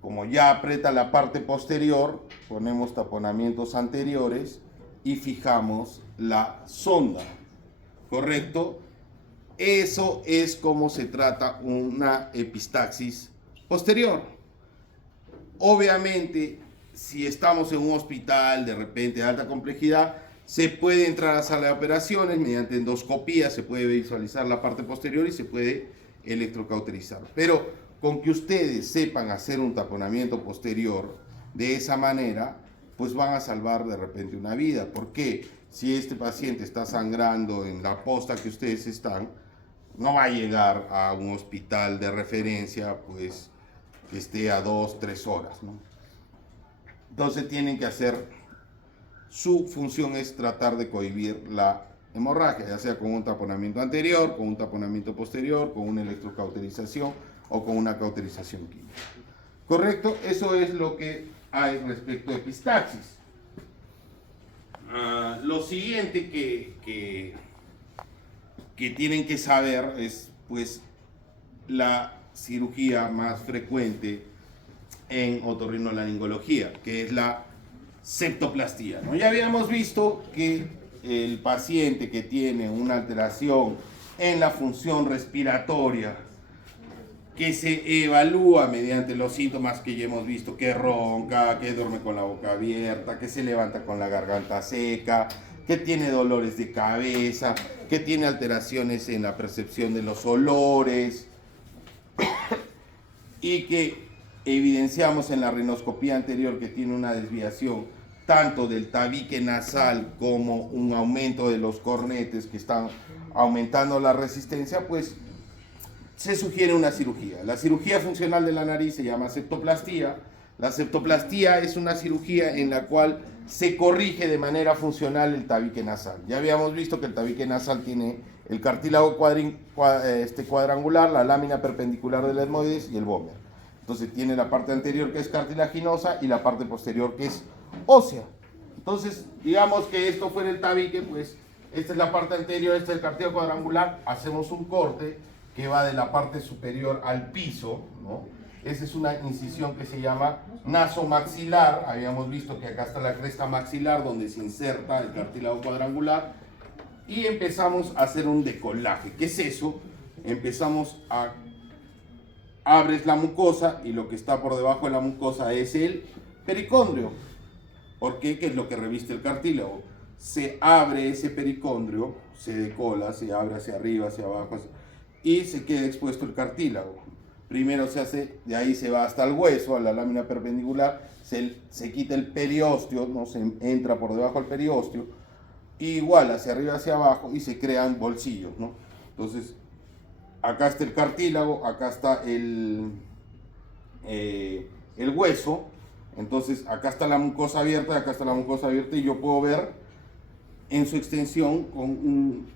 como ya aprieta la parte posterior, ponemos taponamientos anteriores y fijamos la sonda, ¿correcto? Eso es como se trata una epistaxis posterior. Obviamente, si estamos en un hospital de repente de alta complejidad, se puede entrar a la sala de operaciones mediante endoscopía, se puede visualizar la parte posterior y se puede electrocauterizar. Pero con que ustedes sepan hacer un taponamiento posterior de esa manera, pues van a salvar de repente una vida. ¿Por qué? Si este paciente está sangrando en la posta que ustedes están, no va a llegar a un hospital de referencia, pues, que esté a 2-3 horas, ¿no? Entonces tienen que hacer, su función es tratar de cohibir la hemorragia, ya sea con un taponamiento anterior, con un taponamiento posterior, con una electrocauterización o con una cauterización química. ¿Correcto? Eso es lo que hay respecto a epistaxis. Lo siguiente que tienen que saber es pues la cirugía más frecuente en otorrinolaringología, que es la septoplastía, ¿no? Ya habíamos visto que el paciente que tiene una alteración en la función respiratoria, que se evalúa mediante los síntomas que ya hemos visto, que ronca, que duerme con la boca abierta, que se levanta con la garganta seca, que tiene dolores de cabeza, que tiene alteraciones en la percepción de los olores y que evidenciamos en la rinoscopía anterior que tiene una desviación tanto del tabique nasal como un aumento de los cornetes que están aumentando la resistencia, pues se sugiere una cirugía. La cirugía funcional de la nariz se llama septoplastía. La septoplastía es una cirugía en la cual se corrige de manera funcional el tabique nasal. Ya habíamos visto que el tabique nasal tiene el cartílago cuadrangular, la lámina perpendicular del etmoides y el vómer. Entonces tiene la parte anterior que es cartilaginosa y la parte posterior que es ósea. Entonces, digamos que esto fuera el tabique, pues esta es la parte anterior, este es el cartílago cuadrangular, hacemos un corte que va de la parte superior al piso, ¿no? Esa es una incisión que se llama nasomaxilar. Habíamos visto que acá está la cresta maxilar donde se inserta el cartílago cuadrangular y empezamos a hacer un decolaje. ¿Qué es eso? Empezamos a abres la mucosa y lo que está por debajo de la mucosa es el pericondrio. ¿Por qué? ¿Qué es lo que reviste el cartílago? Se abre ese pericondrio, se decola, se abre hacia arriba, hacia abajo, y se queda expuesto el cartílago. Primero se hace, de ahí se va hasta el hueso, a la lámina perpendicular, se quita el periósteo, ¿no? Se entra por debajo del periósteo, igual hacia arriba, hacia abajo, y se crean bolsillos, ¿no? Entonces, acá está el cartílago, acá está el el hueso. Entonces acá está la mucosa abierta, acá está la mucosa abierta y yo puedo ver en su extensión con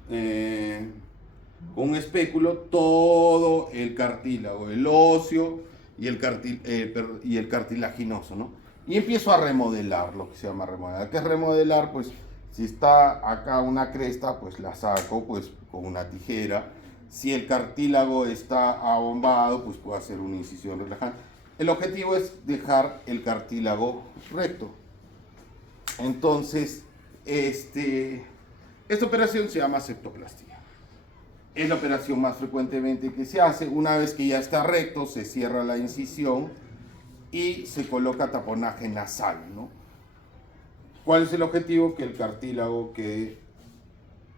un espéculo todo el cartílago, el óseo y el cartilaginoso, ¿no? Y empiezo a remodelar, lo que se llama remodelar. ¿Qué es remodelar? Pues si está acá una cresta, pues la saco pues con una tijera. Si el cartílago está abombado, pues puedo hacer una incisión relajante. El objetivo es dejar el cartílago recto. Entonces, esta operación se llama septoplastia. Es la operación más frecuentemente que se hace. Una vez que ya está recto, se cierra la incisión y se coloca taponaje nasal, ¿no? ¿Cuál es el objetivo? Que el cartílago quede,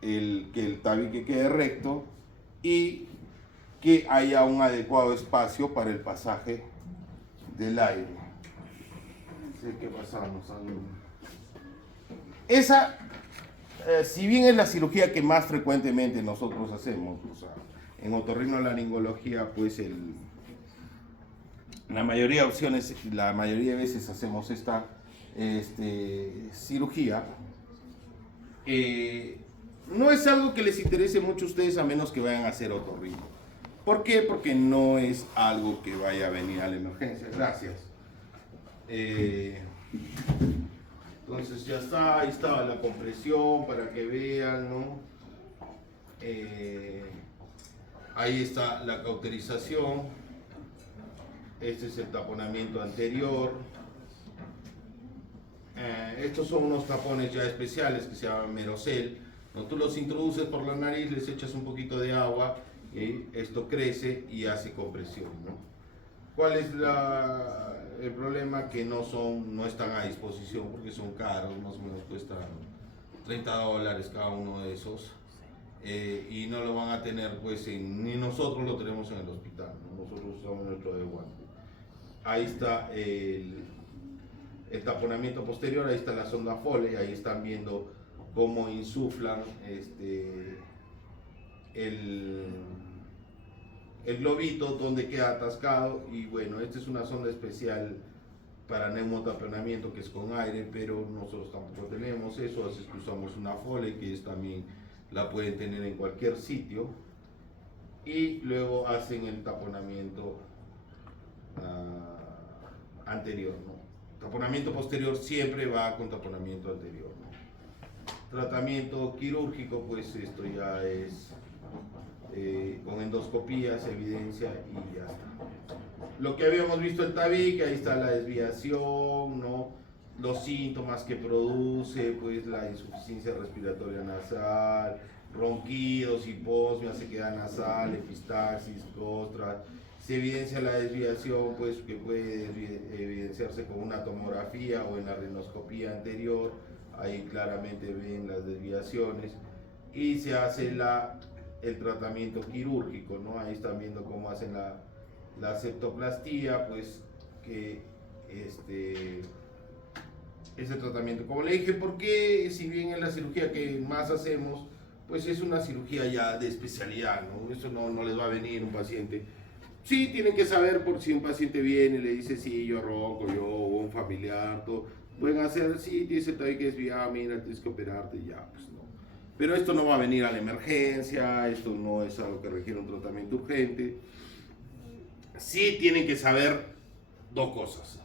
que el tabique quede recto y que haya un adecuado espacio para el pasaje del aire. No sé qué pasamos. Esa, si bien es la cirugía que más frecuentemente nosotros hacemos, o sea, en otorrinolaringología, pues la mayoría de opciones, la mayoría de veces hacemos esta cirugía. No es algo que les interese mucho a ustedes a menos que vayan a hacer otorrino. ¿Por qué? Porque no es algo que vaya a venir a la emergencia. Gracias. Entonces ya está, ahí estaba la compresión para que vean, ¿no? Ahí está la cauterización. Este es el taponamiento anterior. Estos son unos tapones ya especiales que se llaman Merocel. ¿No? Tú los introduces por la nariz, les echas un poquito de agua, y esto crece y hace compresión, ¿no? ¿Cuál es el problema? Que no están a disposición porque son caros, más o menos cuestan $30 cada uno de esos. Y no lo van a tener, pues, ni nosotros lo tenemos en el hospital, ¿no? Nosotros usamos nuestro de guante. Ahí está el taponamiento posterior, ahí está la sonda Foley, ahí están viendo cómo insuflan el globito donde queda atascado. Y bueno, esta es una sonda especial para neumotaponamiento que es con aire, pero nosotros tampoco tenemos eso, así que usamos una Foley que también la pueden tener en cualquier sitio. Y luego hacen el taponamiento anterior, ¿no? Taponamiento posterior siempre va con taponamiento anterior, ¿no? Tratamiento quirúrgico, pues esto ya es con endoscopía, se evidencia y ya está. Lo que habíamos visto en tabique, ahí está la desviación, ¿no? Los síntomas que produce, pues la insuficiencia respiratoria nasal, ronquidos, hiposmia, sequedad nasal, epistaxis, costra. Se evidencia la desviación, pues que puede evidenciarse con una tomografía o en la rinoscopía anterior. Ahí claramente ven las desviaciones y se hace el tratamiento quirúrgico, ¿no? Ahí están viendo cómo hacen la septoplastía, pues que ese tratamiento. Como le dije, porque si bien es la cirugía que más hacemos, pues es una cirugía ya de especialidad, ¿no? Eso no les va a venir un paciente. Sí, tienen que saber por si un paciente viene y le dice, sí, yo ronco, o un familiar, todo. Pueden hacer, sí, dice todavía que es vía, mira, tienes que operarte, ya, pues no. Pero esto no va a venir a la emergencia, esto no es algo que requiere un tratamiento urgente. Sí tienen que saber dos cosas.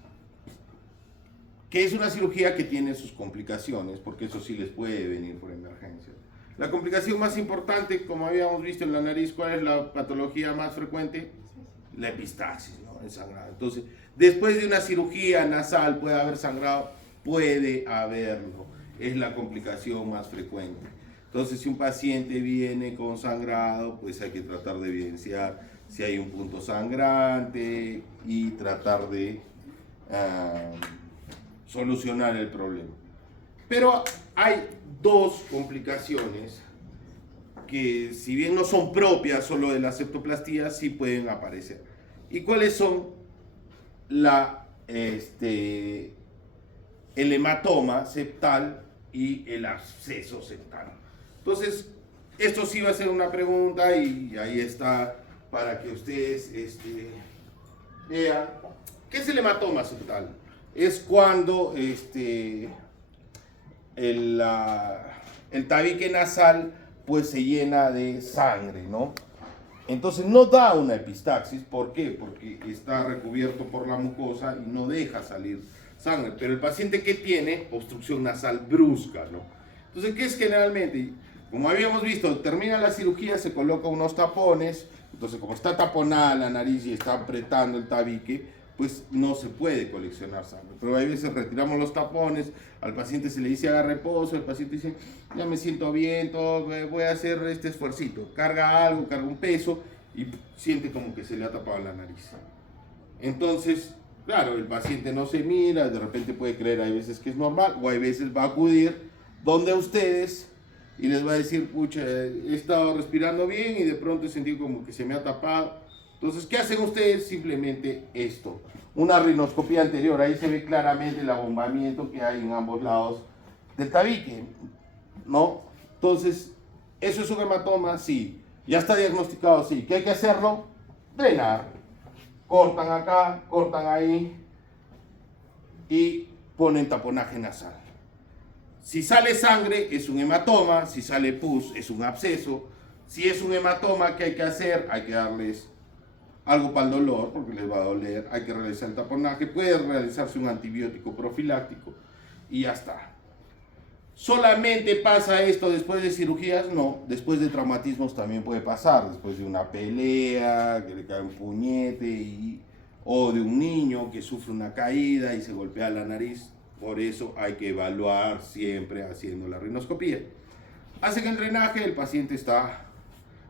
Que es una cirugía que tiene sus complicaciones, porque eso sí les puede venir por emergencia. La complicación más importante, como habíamos visto en la nariz, ¿cuál es la patología más frecuente? La epistaxis, ¿no? El sangrado. Entonces, después de una cirugía nasal puede haber sangrado, puede haberlo. Es la complicación más frecuente. Entonces, si un paciente viene con sangrado, pues hay que tratar de evidenciar si hay un punto sangrante y tratar de solucionar el problema. Pero hay dos complicaciones que, si bien no son propias solo de la septoplastía, sí pueden aparecer. ¿Y cuáles son? El hematoma septal y el absceso septal. Entonces, esto sí va a ser una pregunta y ahí está para que ustedes vean. ¿Qué es el hematoma septal? Es cuando el tabique nasal pues se llena de sangre, ¿no? Entonces no da una epistaxis, ¿por qué? Porque está recubierto por la mucosa y no deja salir sangre. Pero el paciente que tiene obstrucción nasal brusca, ¿no? Entonces, ¿qué es generalmente? Como habíamos visto, termina la cirugía, se coloca unos tapones, entonces como está taponada la nariz y está apretando el tabique, pues no se puede coleccionar sangre. Pero hay veces retiramos los tapones, al paciente se le dice haga reposo, el paciente dice, ya me siento bien, todo, voy a hacer este esfuercito. Carga algo, carga un peso y siente como que se le ha tapado la nariz. Entonces, claro, el paciente no se mira, de repente puede creer, hay veces que es normal, o hay veces va a acudir donde ustedes y les va a decir, pucha, he estado respirando bien y de pronto he sentido como que se me ha tapado. Entonces, ¿qué hacen ustedes? Simplemente esto. Una rinoscopía anterior, ahí se ve claramente el abombamiento que hay en ambos lados del tabique, ¿no? Entonces, ¿eso es un hematoma? Sí. ¿Ya está diagnosticado? Sí. ¿Qué hay que hacerlo? Drenar. Cortan acá, cortan ahí y ponen taponaje nasal. Si sale sangre, es un hematoma. Si sale pus, es un absceso. Si es un hematoma, ¿qué hay que hacer? Hay que darles algo para el dolor, porque les va a doler, hay que realizar el taponaje, puede realizarse un antibiótico profiláctico y ya está. ¿Solamente pasa esto después de cirugías? No, después de traumatismos también puede pasar, después de una pelea, que le cae un puñete, o de un niño que sufre una caída y se golpea la nariz. Por eso hay que evaluar siempre haciendo la rinoscopía. Hacen el drenaje, el paciente está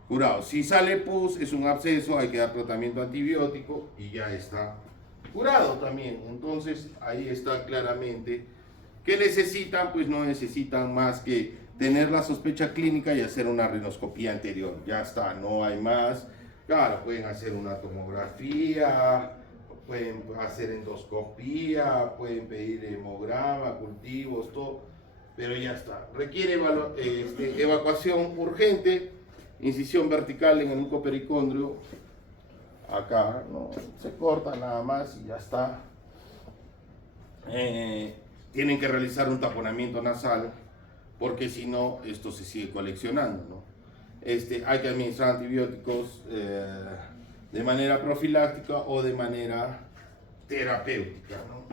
curado. Si sale pus, es un absceso, hay que dar tratamiento antibiótico y ya está curado también. Entonces, ahí está claramente. ¿Qué necesitan? Pues no necesitan más que tener la sospecha clínica y hacer una rinoscopía anterior. Ya está, no hay más. Claro, pueden hacer una tomografía, pueden hacer endoscopía, pueden pedir hemograma, cultivos, todo, pero ya está. Requiere evacuación urgente, incisión vertical en el mucopericondrio, acá, no, se corta nada más y ya está. Tienen que realizar un taponamiento nasal, porque si no, esto se sigue coleccionando, ¿no? Hay que administrar antibióticos de manera profiláctica o de manera terapéutica, ¿no?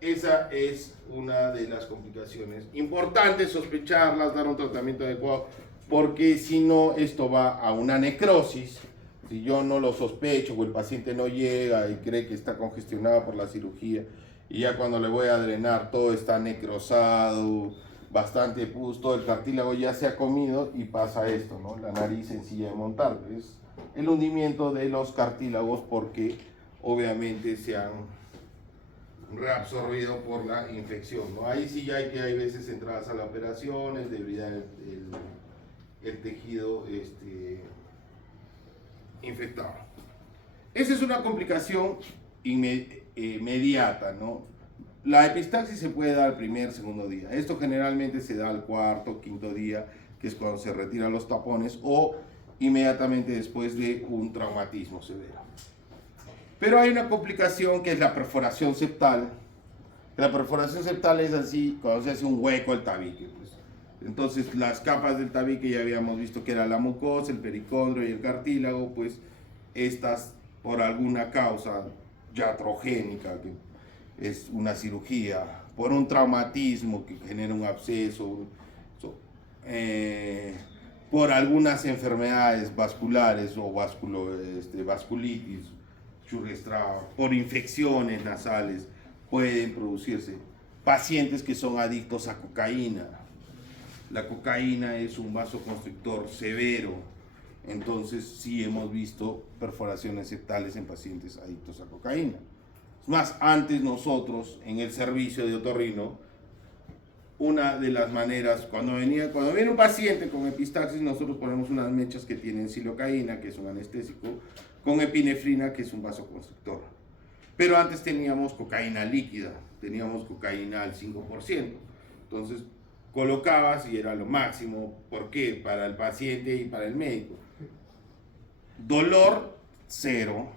Esa es una de las complicaciones. Importante sospecharlas, dar un tratamiento adecuado, porque si no, esto va a una necrosis. Si yo no lo sospecho o el paciente no llega y cree que está congestionado por la cirugía, y ya cuando le voy a drenar todo está necrosado, bastante pus, todo el cartílago ya se ha comido y pasa esto, ¿no? La nariz en silla de montar. Es el hundimiento de los cartílagos porque obviamente se han reabsorbido por la infección, ¿no? Ahí sí ya hay veces entradas a la operación, es debilidad el tejido infectado. Esa es una complicación inmediata, ¿no? La epistaxis se puede dar al primer, segundo día. Esto generalmente se da al cuarto, quinto día, que es cuando se retiran los tapones, o inmediatamente después de un traumatismo severo. Pero hay una complicación que es la perforación septal. La perforación septal es así, cuando se hace un hueco al tabique. Pues. Entonces las capas del tabique ya habíamos visto que era la mucosa, el pericondrio y el cartílago, pues estas por alguna causa iatrogénica, que es una cirugía, por un traumatismo que genera un absceso, por algunas enfermedades vasculares o vasculitis, por infecciones nasales, pueden producirse. Pacientes que son adictos a cocaína. La cocaína es un vasoconstrictor severo, entonces sí hemos visto perforaciones septales en pacientes adictos a cocaína. Es más, antes nosotros en el servicio de otorrino, una de las maneras, cuando viene un paciente con epistaxis, nosotros ponemos unas mechas que tienen silocaína, que es un anestésico, con epinefrina, que es un vasoconstrictor. Pero antes teníamos cocaína líquida, teníamos cocaína al 5%. Entonces colocabas y era lo máximo. ¿Por qué? Para el paciente y para el médico. Dolor, cero.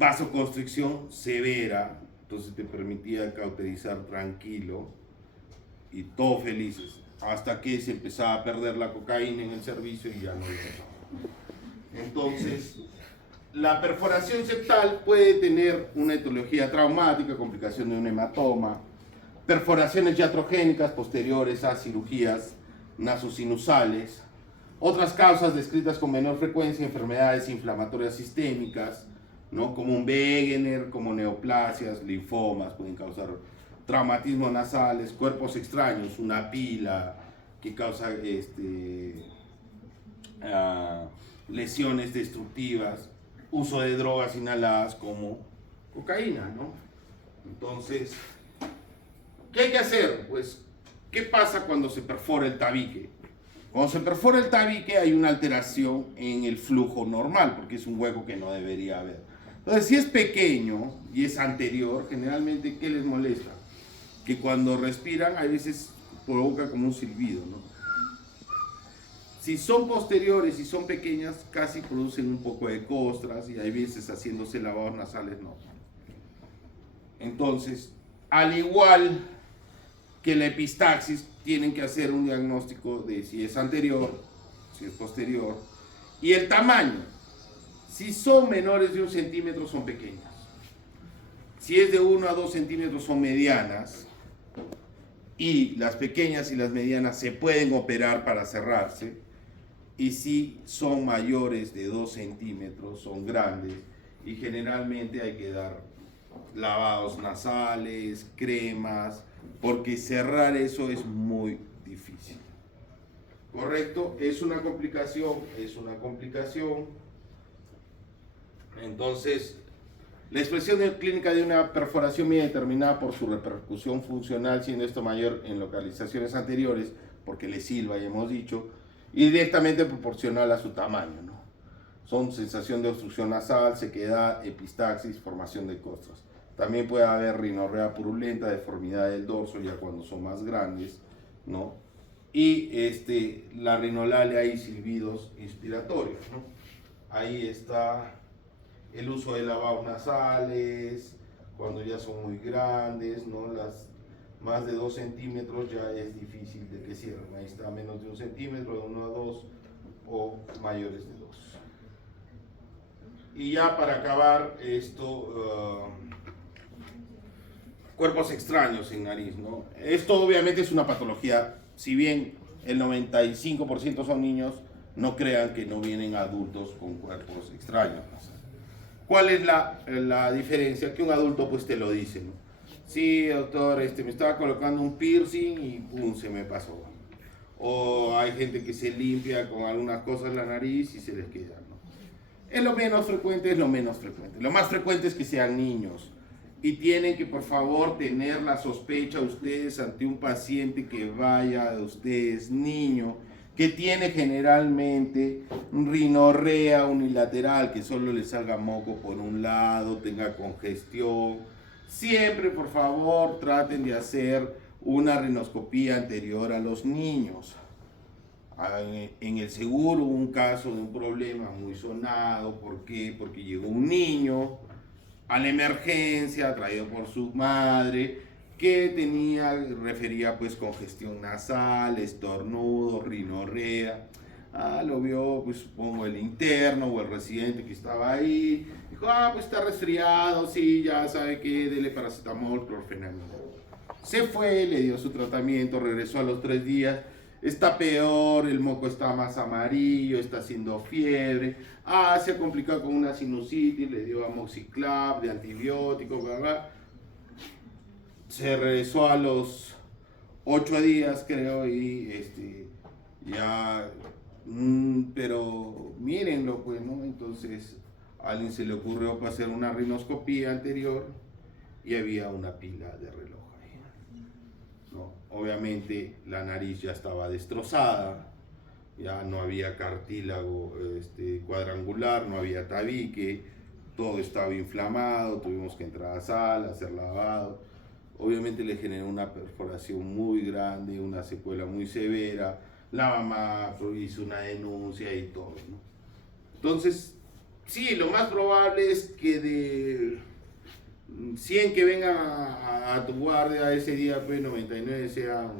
vasoconstricción severa, entonces te permitía cauterizar tranquilo y todos felices, hasta que se empezaba a perder la cocaína en el servicio y ya no lo dejaba. Entonces, la perforación septal puede tener una etiología traumática, complicación de un hematoma, perforaciones iatrogénicas posteriores a cirugías nasosinusales, otras causas descritas con menor frecuencia, enfermedades inflamatorias sistémicas, ¿no? Como un Wegener, como neoplasias, linfomas, pueden causar traumatismos nasales, cuerpos extraños, una pila que causa lesiones destructivas, uso de drogas inhaladas como cocaína, ¿no? Entonces, ¿qué hay que hacer? Pues, ¿qué pasa cuando se perfora el tabique? Cuando se perfora el tabique hay una alteración en el flujo normal, porque es un hueco que no debería haber. Entonces, si es pequeño y es anterior, generalmente, ¿qué les molesta? Que cuando respiran, a veces provoca como un silbido, ¿no? Si son posteriores y son pequeñas, casi producen un poco de costras y hay veces haciéndose lavados nasales, no. Entonces, al igual que la epistaxis, tienen que hacer un diagnóstico de si es anterior, si es posterior, y el tamaño. Si son menores de 1 centímetro, son pequeñas. Si es de 1 a 2 centímetros, son medianas. Y las pequeñas y las medianas se pueden operar para cerrarse. Y si son mayores de 2 centímetros, son grandes. Y generalmente hay que dar lavados nasales, cremas, porque cerrar eso es muy difícil. ¿Correcto? Es una complicación, es una complicación. Entonces, la expresión clínica de una perforación viene determinada por su repercusión funcional, siendo esto mayor en localizaciones anteriores, porque le silba, ya hemos dicho, y directamente proporcional a su tamaño, ¿no? Son sensación de obstrucción nasal, sequedad, epistaxis, formación de costras. También puede haber rinorrea purulenta, deformidad del dorso, ya cuando son más grandes, ¿no? Y la rinolalia y silbidos inspiratorios, ¿no? Ahí está el uso de lavados nasales, cuando ya son muy grandes, ¿no? Las más de 2 centímetros ya es difícil de que cierren. Ahí está menos de 1 centímetro, de 1 a 2 o mayores de 2. Y ya para acabar esto, cuerpos extraños en nariz, ¿no? Esto obviamente es una patología, si bien el 95% son niños, no crean que no vienen adultos con cuerpos extraños. ¿Cuál es la diferencia? Que un adulto pues te lo dice, ¿no? Sí, doctor, me estaba colocando un piercing y pum, se me pasó. O hay gente que se limpia con algunas cosas la nariz y se les queda, ¿no? Es lo menos frecuente, es lo menos frecuente. Lo más frecuente es que sean niños. Y tienen que, por favor, tener la sospecha ustedes ante un paciente que vaya de ustedes, niño, que tiene generalmente rinorrea unilateral, que solo le salga moco por un lado, tenga congestión. Siempre, por favor, traten de hacer una rinoscopía anterior a los niños. En el seguro hubo un caso de un problema muy sonado. ¿Por qué? Porque llegó un niño a la emergencia, traído por su madre, que refería pues congestión nasal, estornudo, rinorrea. Lo vio, pues supongo, el interno o el residente que estaba ahí. Dijo, pues está resfriado, sí, ya sabe que dele paracetamol, clorfenamina. Se fue, le dio su tratamiento, regresó a los 3 días. Está peor, el moco está más amarillo, está haciendo fiebre. Se ha complicado con una sinusitis, le dio amoxiclav de antibiótico, bla, bla. Se regresó a los 8 días, creo, y ya, pero mírenlo, pues, ¿no? Entonces, a alguien se le ocurrió hacer una rinoscopía anterior y había una pila de reloj ahí, ¿no? Obviamente, la nariz ya estaba destrozada, ya no había cartílago cuadrangular, no había tabique, todo estaba inflamado, tuvimos que entrar a sala, hacer lavado. Obviamente le generó una perforación muy grande, una secuela muy severa. La mamá hizo una denuncia y todo, ¿no? Entonces, Sí, lo más probable es que de 100 que vengan a tu guardia ese día, pues 99 sean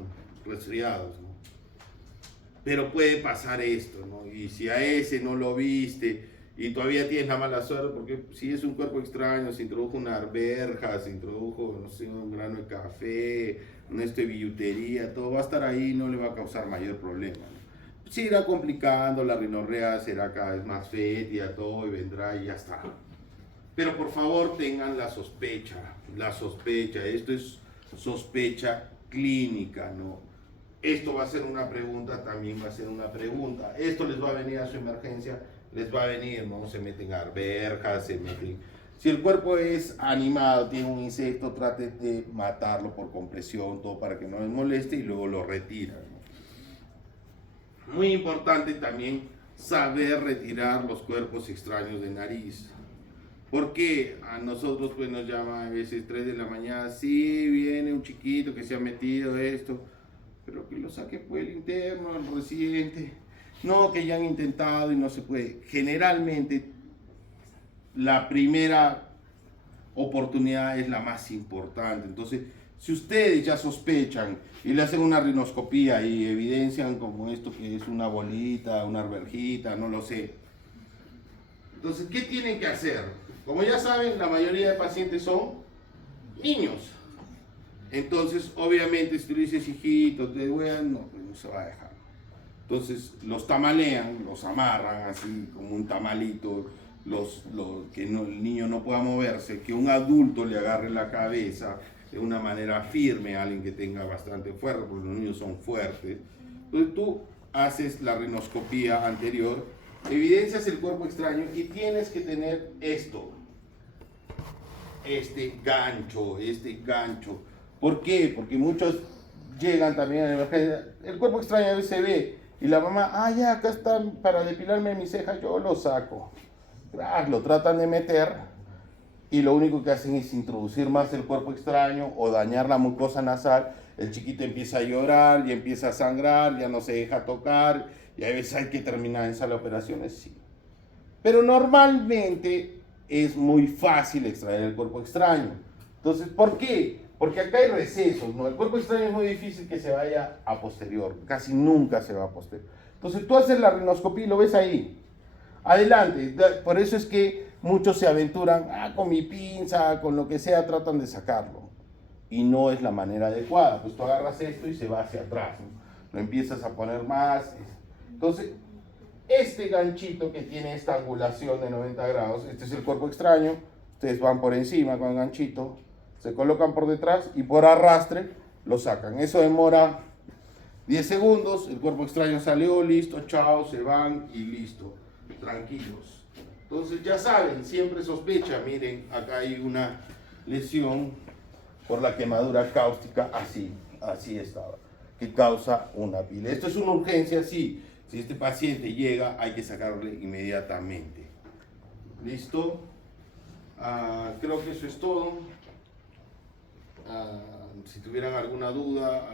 resfriados, ¿no? Pero puede pasar esto, ¿no? Y si a ese no lo viste y todavía tienes la mala suerte, porque si es un cuerpo extraño, se introdujo una arberja, se introdujo, no sé, un grano de café, un de billutería, todo va a estar ahí y no le va a causar mayor problema, ¿no? Se irá complicando, la rinorrea será cada vez más fétida, todo, y vendrá y ya está. Pero por favor tengan la sospecha, esto es sospecha clínica, ¿no? Esto va a ser una pregunta, también va a ser una pregunta. Esto les va a venir a su emergencia, les va a venir, ¿no? Se meten a alberjas, se meten... Si el cuerpo es animado, tiene un insecto, trate de matarlo por compresión, todo para que no les moleste y luego lo retiran, ¿no? Muy importante también saber retirar los cuerpos extraños de nariz. Porque a nosotros pues nos llama a veces 3 de la mañana, sí, viene un chiquito que se ha metido esto, pero que lo saque por el interno, el residente. No, que ya han intentado y no se puede. Generalmente la primera oportunidad es la más importante. Entonces, si ustedes ya sospechan y le hacen una rinoscopía y evidencian como esto que es una bolita, una arvejita, no lo sé. Entonces, ¿qué tienen que hacer? Como ya saben, la mayoría de pacientes son niños. Entonces, obviamente, si tú le dices, hijito, te vean, no, pues no se va a dejar. Entonces, los tamalean, los amarran así como un tamalito, que no, el niño no pueda moverse, que un adulto le agarre la cabeza de una manera firme a alguien que tenga bastante fuerza, porque los niños son fuertes. Entonces, tú haces la rinoscopía anterior, evidencias el cuerpo extraño y tienes que tener esto, este gancho. ¿Por qué? Porque muchos llegan también a la emergencia, el cuerpo extraño a veces se ve y la mamá, ya, acá están para depilarme mis cejas, yo lo saco. Lo tratan de meter y lo único que hacen es introducir más el cuerpo extraño o dañar la mucosa nasal. El chiquito empieza a llorar y empieza a sangrar, ya no se deja tocar y a veces hay que terminar en sala de operaciones, sí. Pero normalmente es muy fácil extraer el cuerpo extraño. Entonces, ¿por qué? Porque acá hay recesos, ¿no? El cuerpo extraño es muy difícil que se vaya a posterior, casi nunca se va a posterior. Entonces tú haces la rinoscopía y lo ves ahí. Adelante, por eso es que muchos se aventuran, con mi pinza, con lo que sea, tratan de sacarlo. Y no es la manera adecuada, pues tú agarras esto y se va hacia atrás, ¿no? Lo empiezas a poner más. Entonces, este ganchito que tiene esta angulación de 90 grados, este es el cuerpo extraño, ustedes van por encima con el ganchito, se colocan por detrás y por arrastre lo sacan. Eso demora 10 segundos, el cuerpo extraño salió, listo, chao, se van y listo, tranquilos. Entonces ya saben, siempre sospecha, miren, acá hay una lesión por la quemadura cáustica, así estaba, que causa una pila. Esto es una urgencia, sí. Si este paciente llega, hay que sacarle inmediatamente. ¿Listo? Creo que eso es todo. Si tuvieran alguna duda,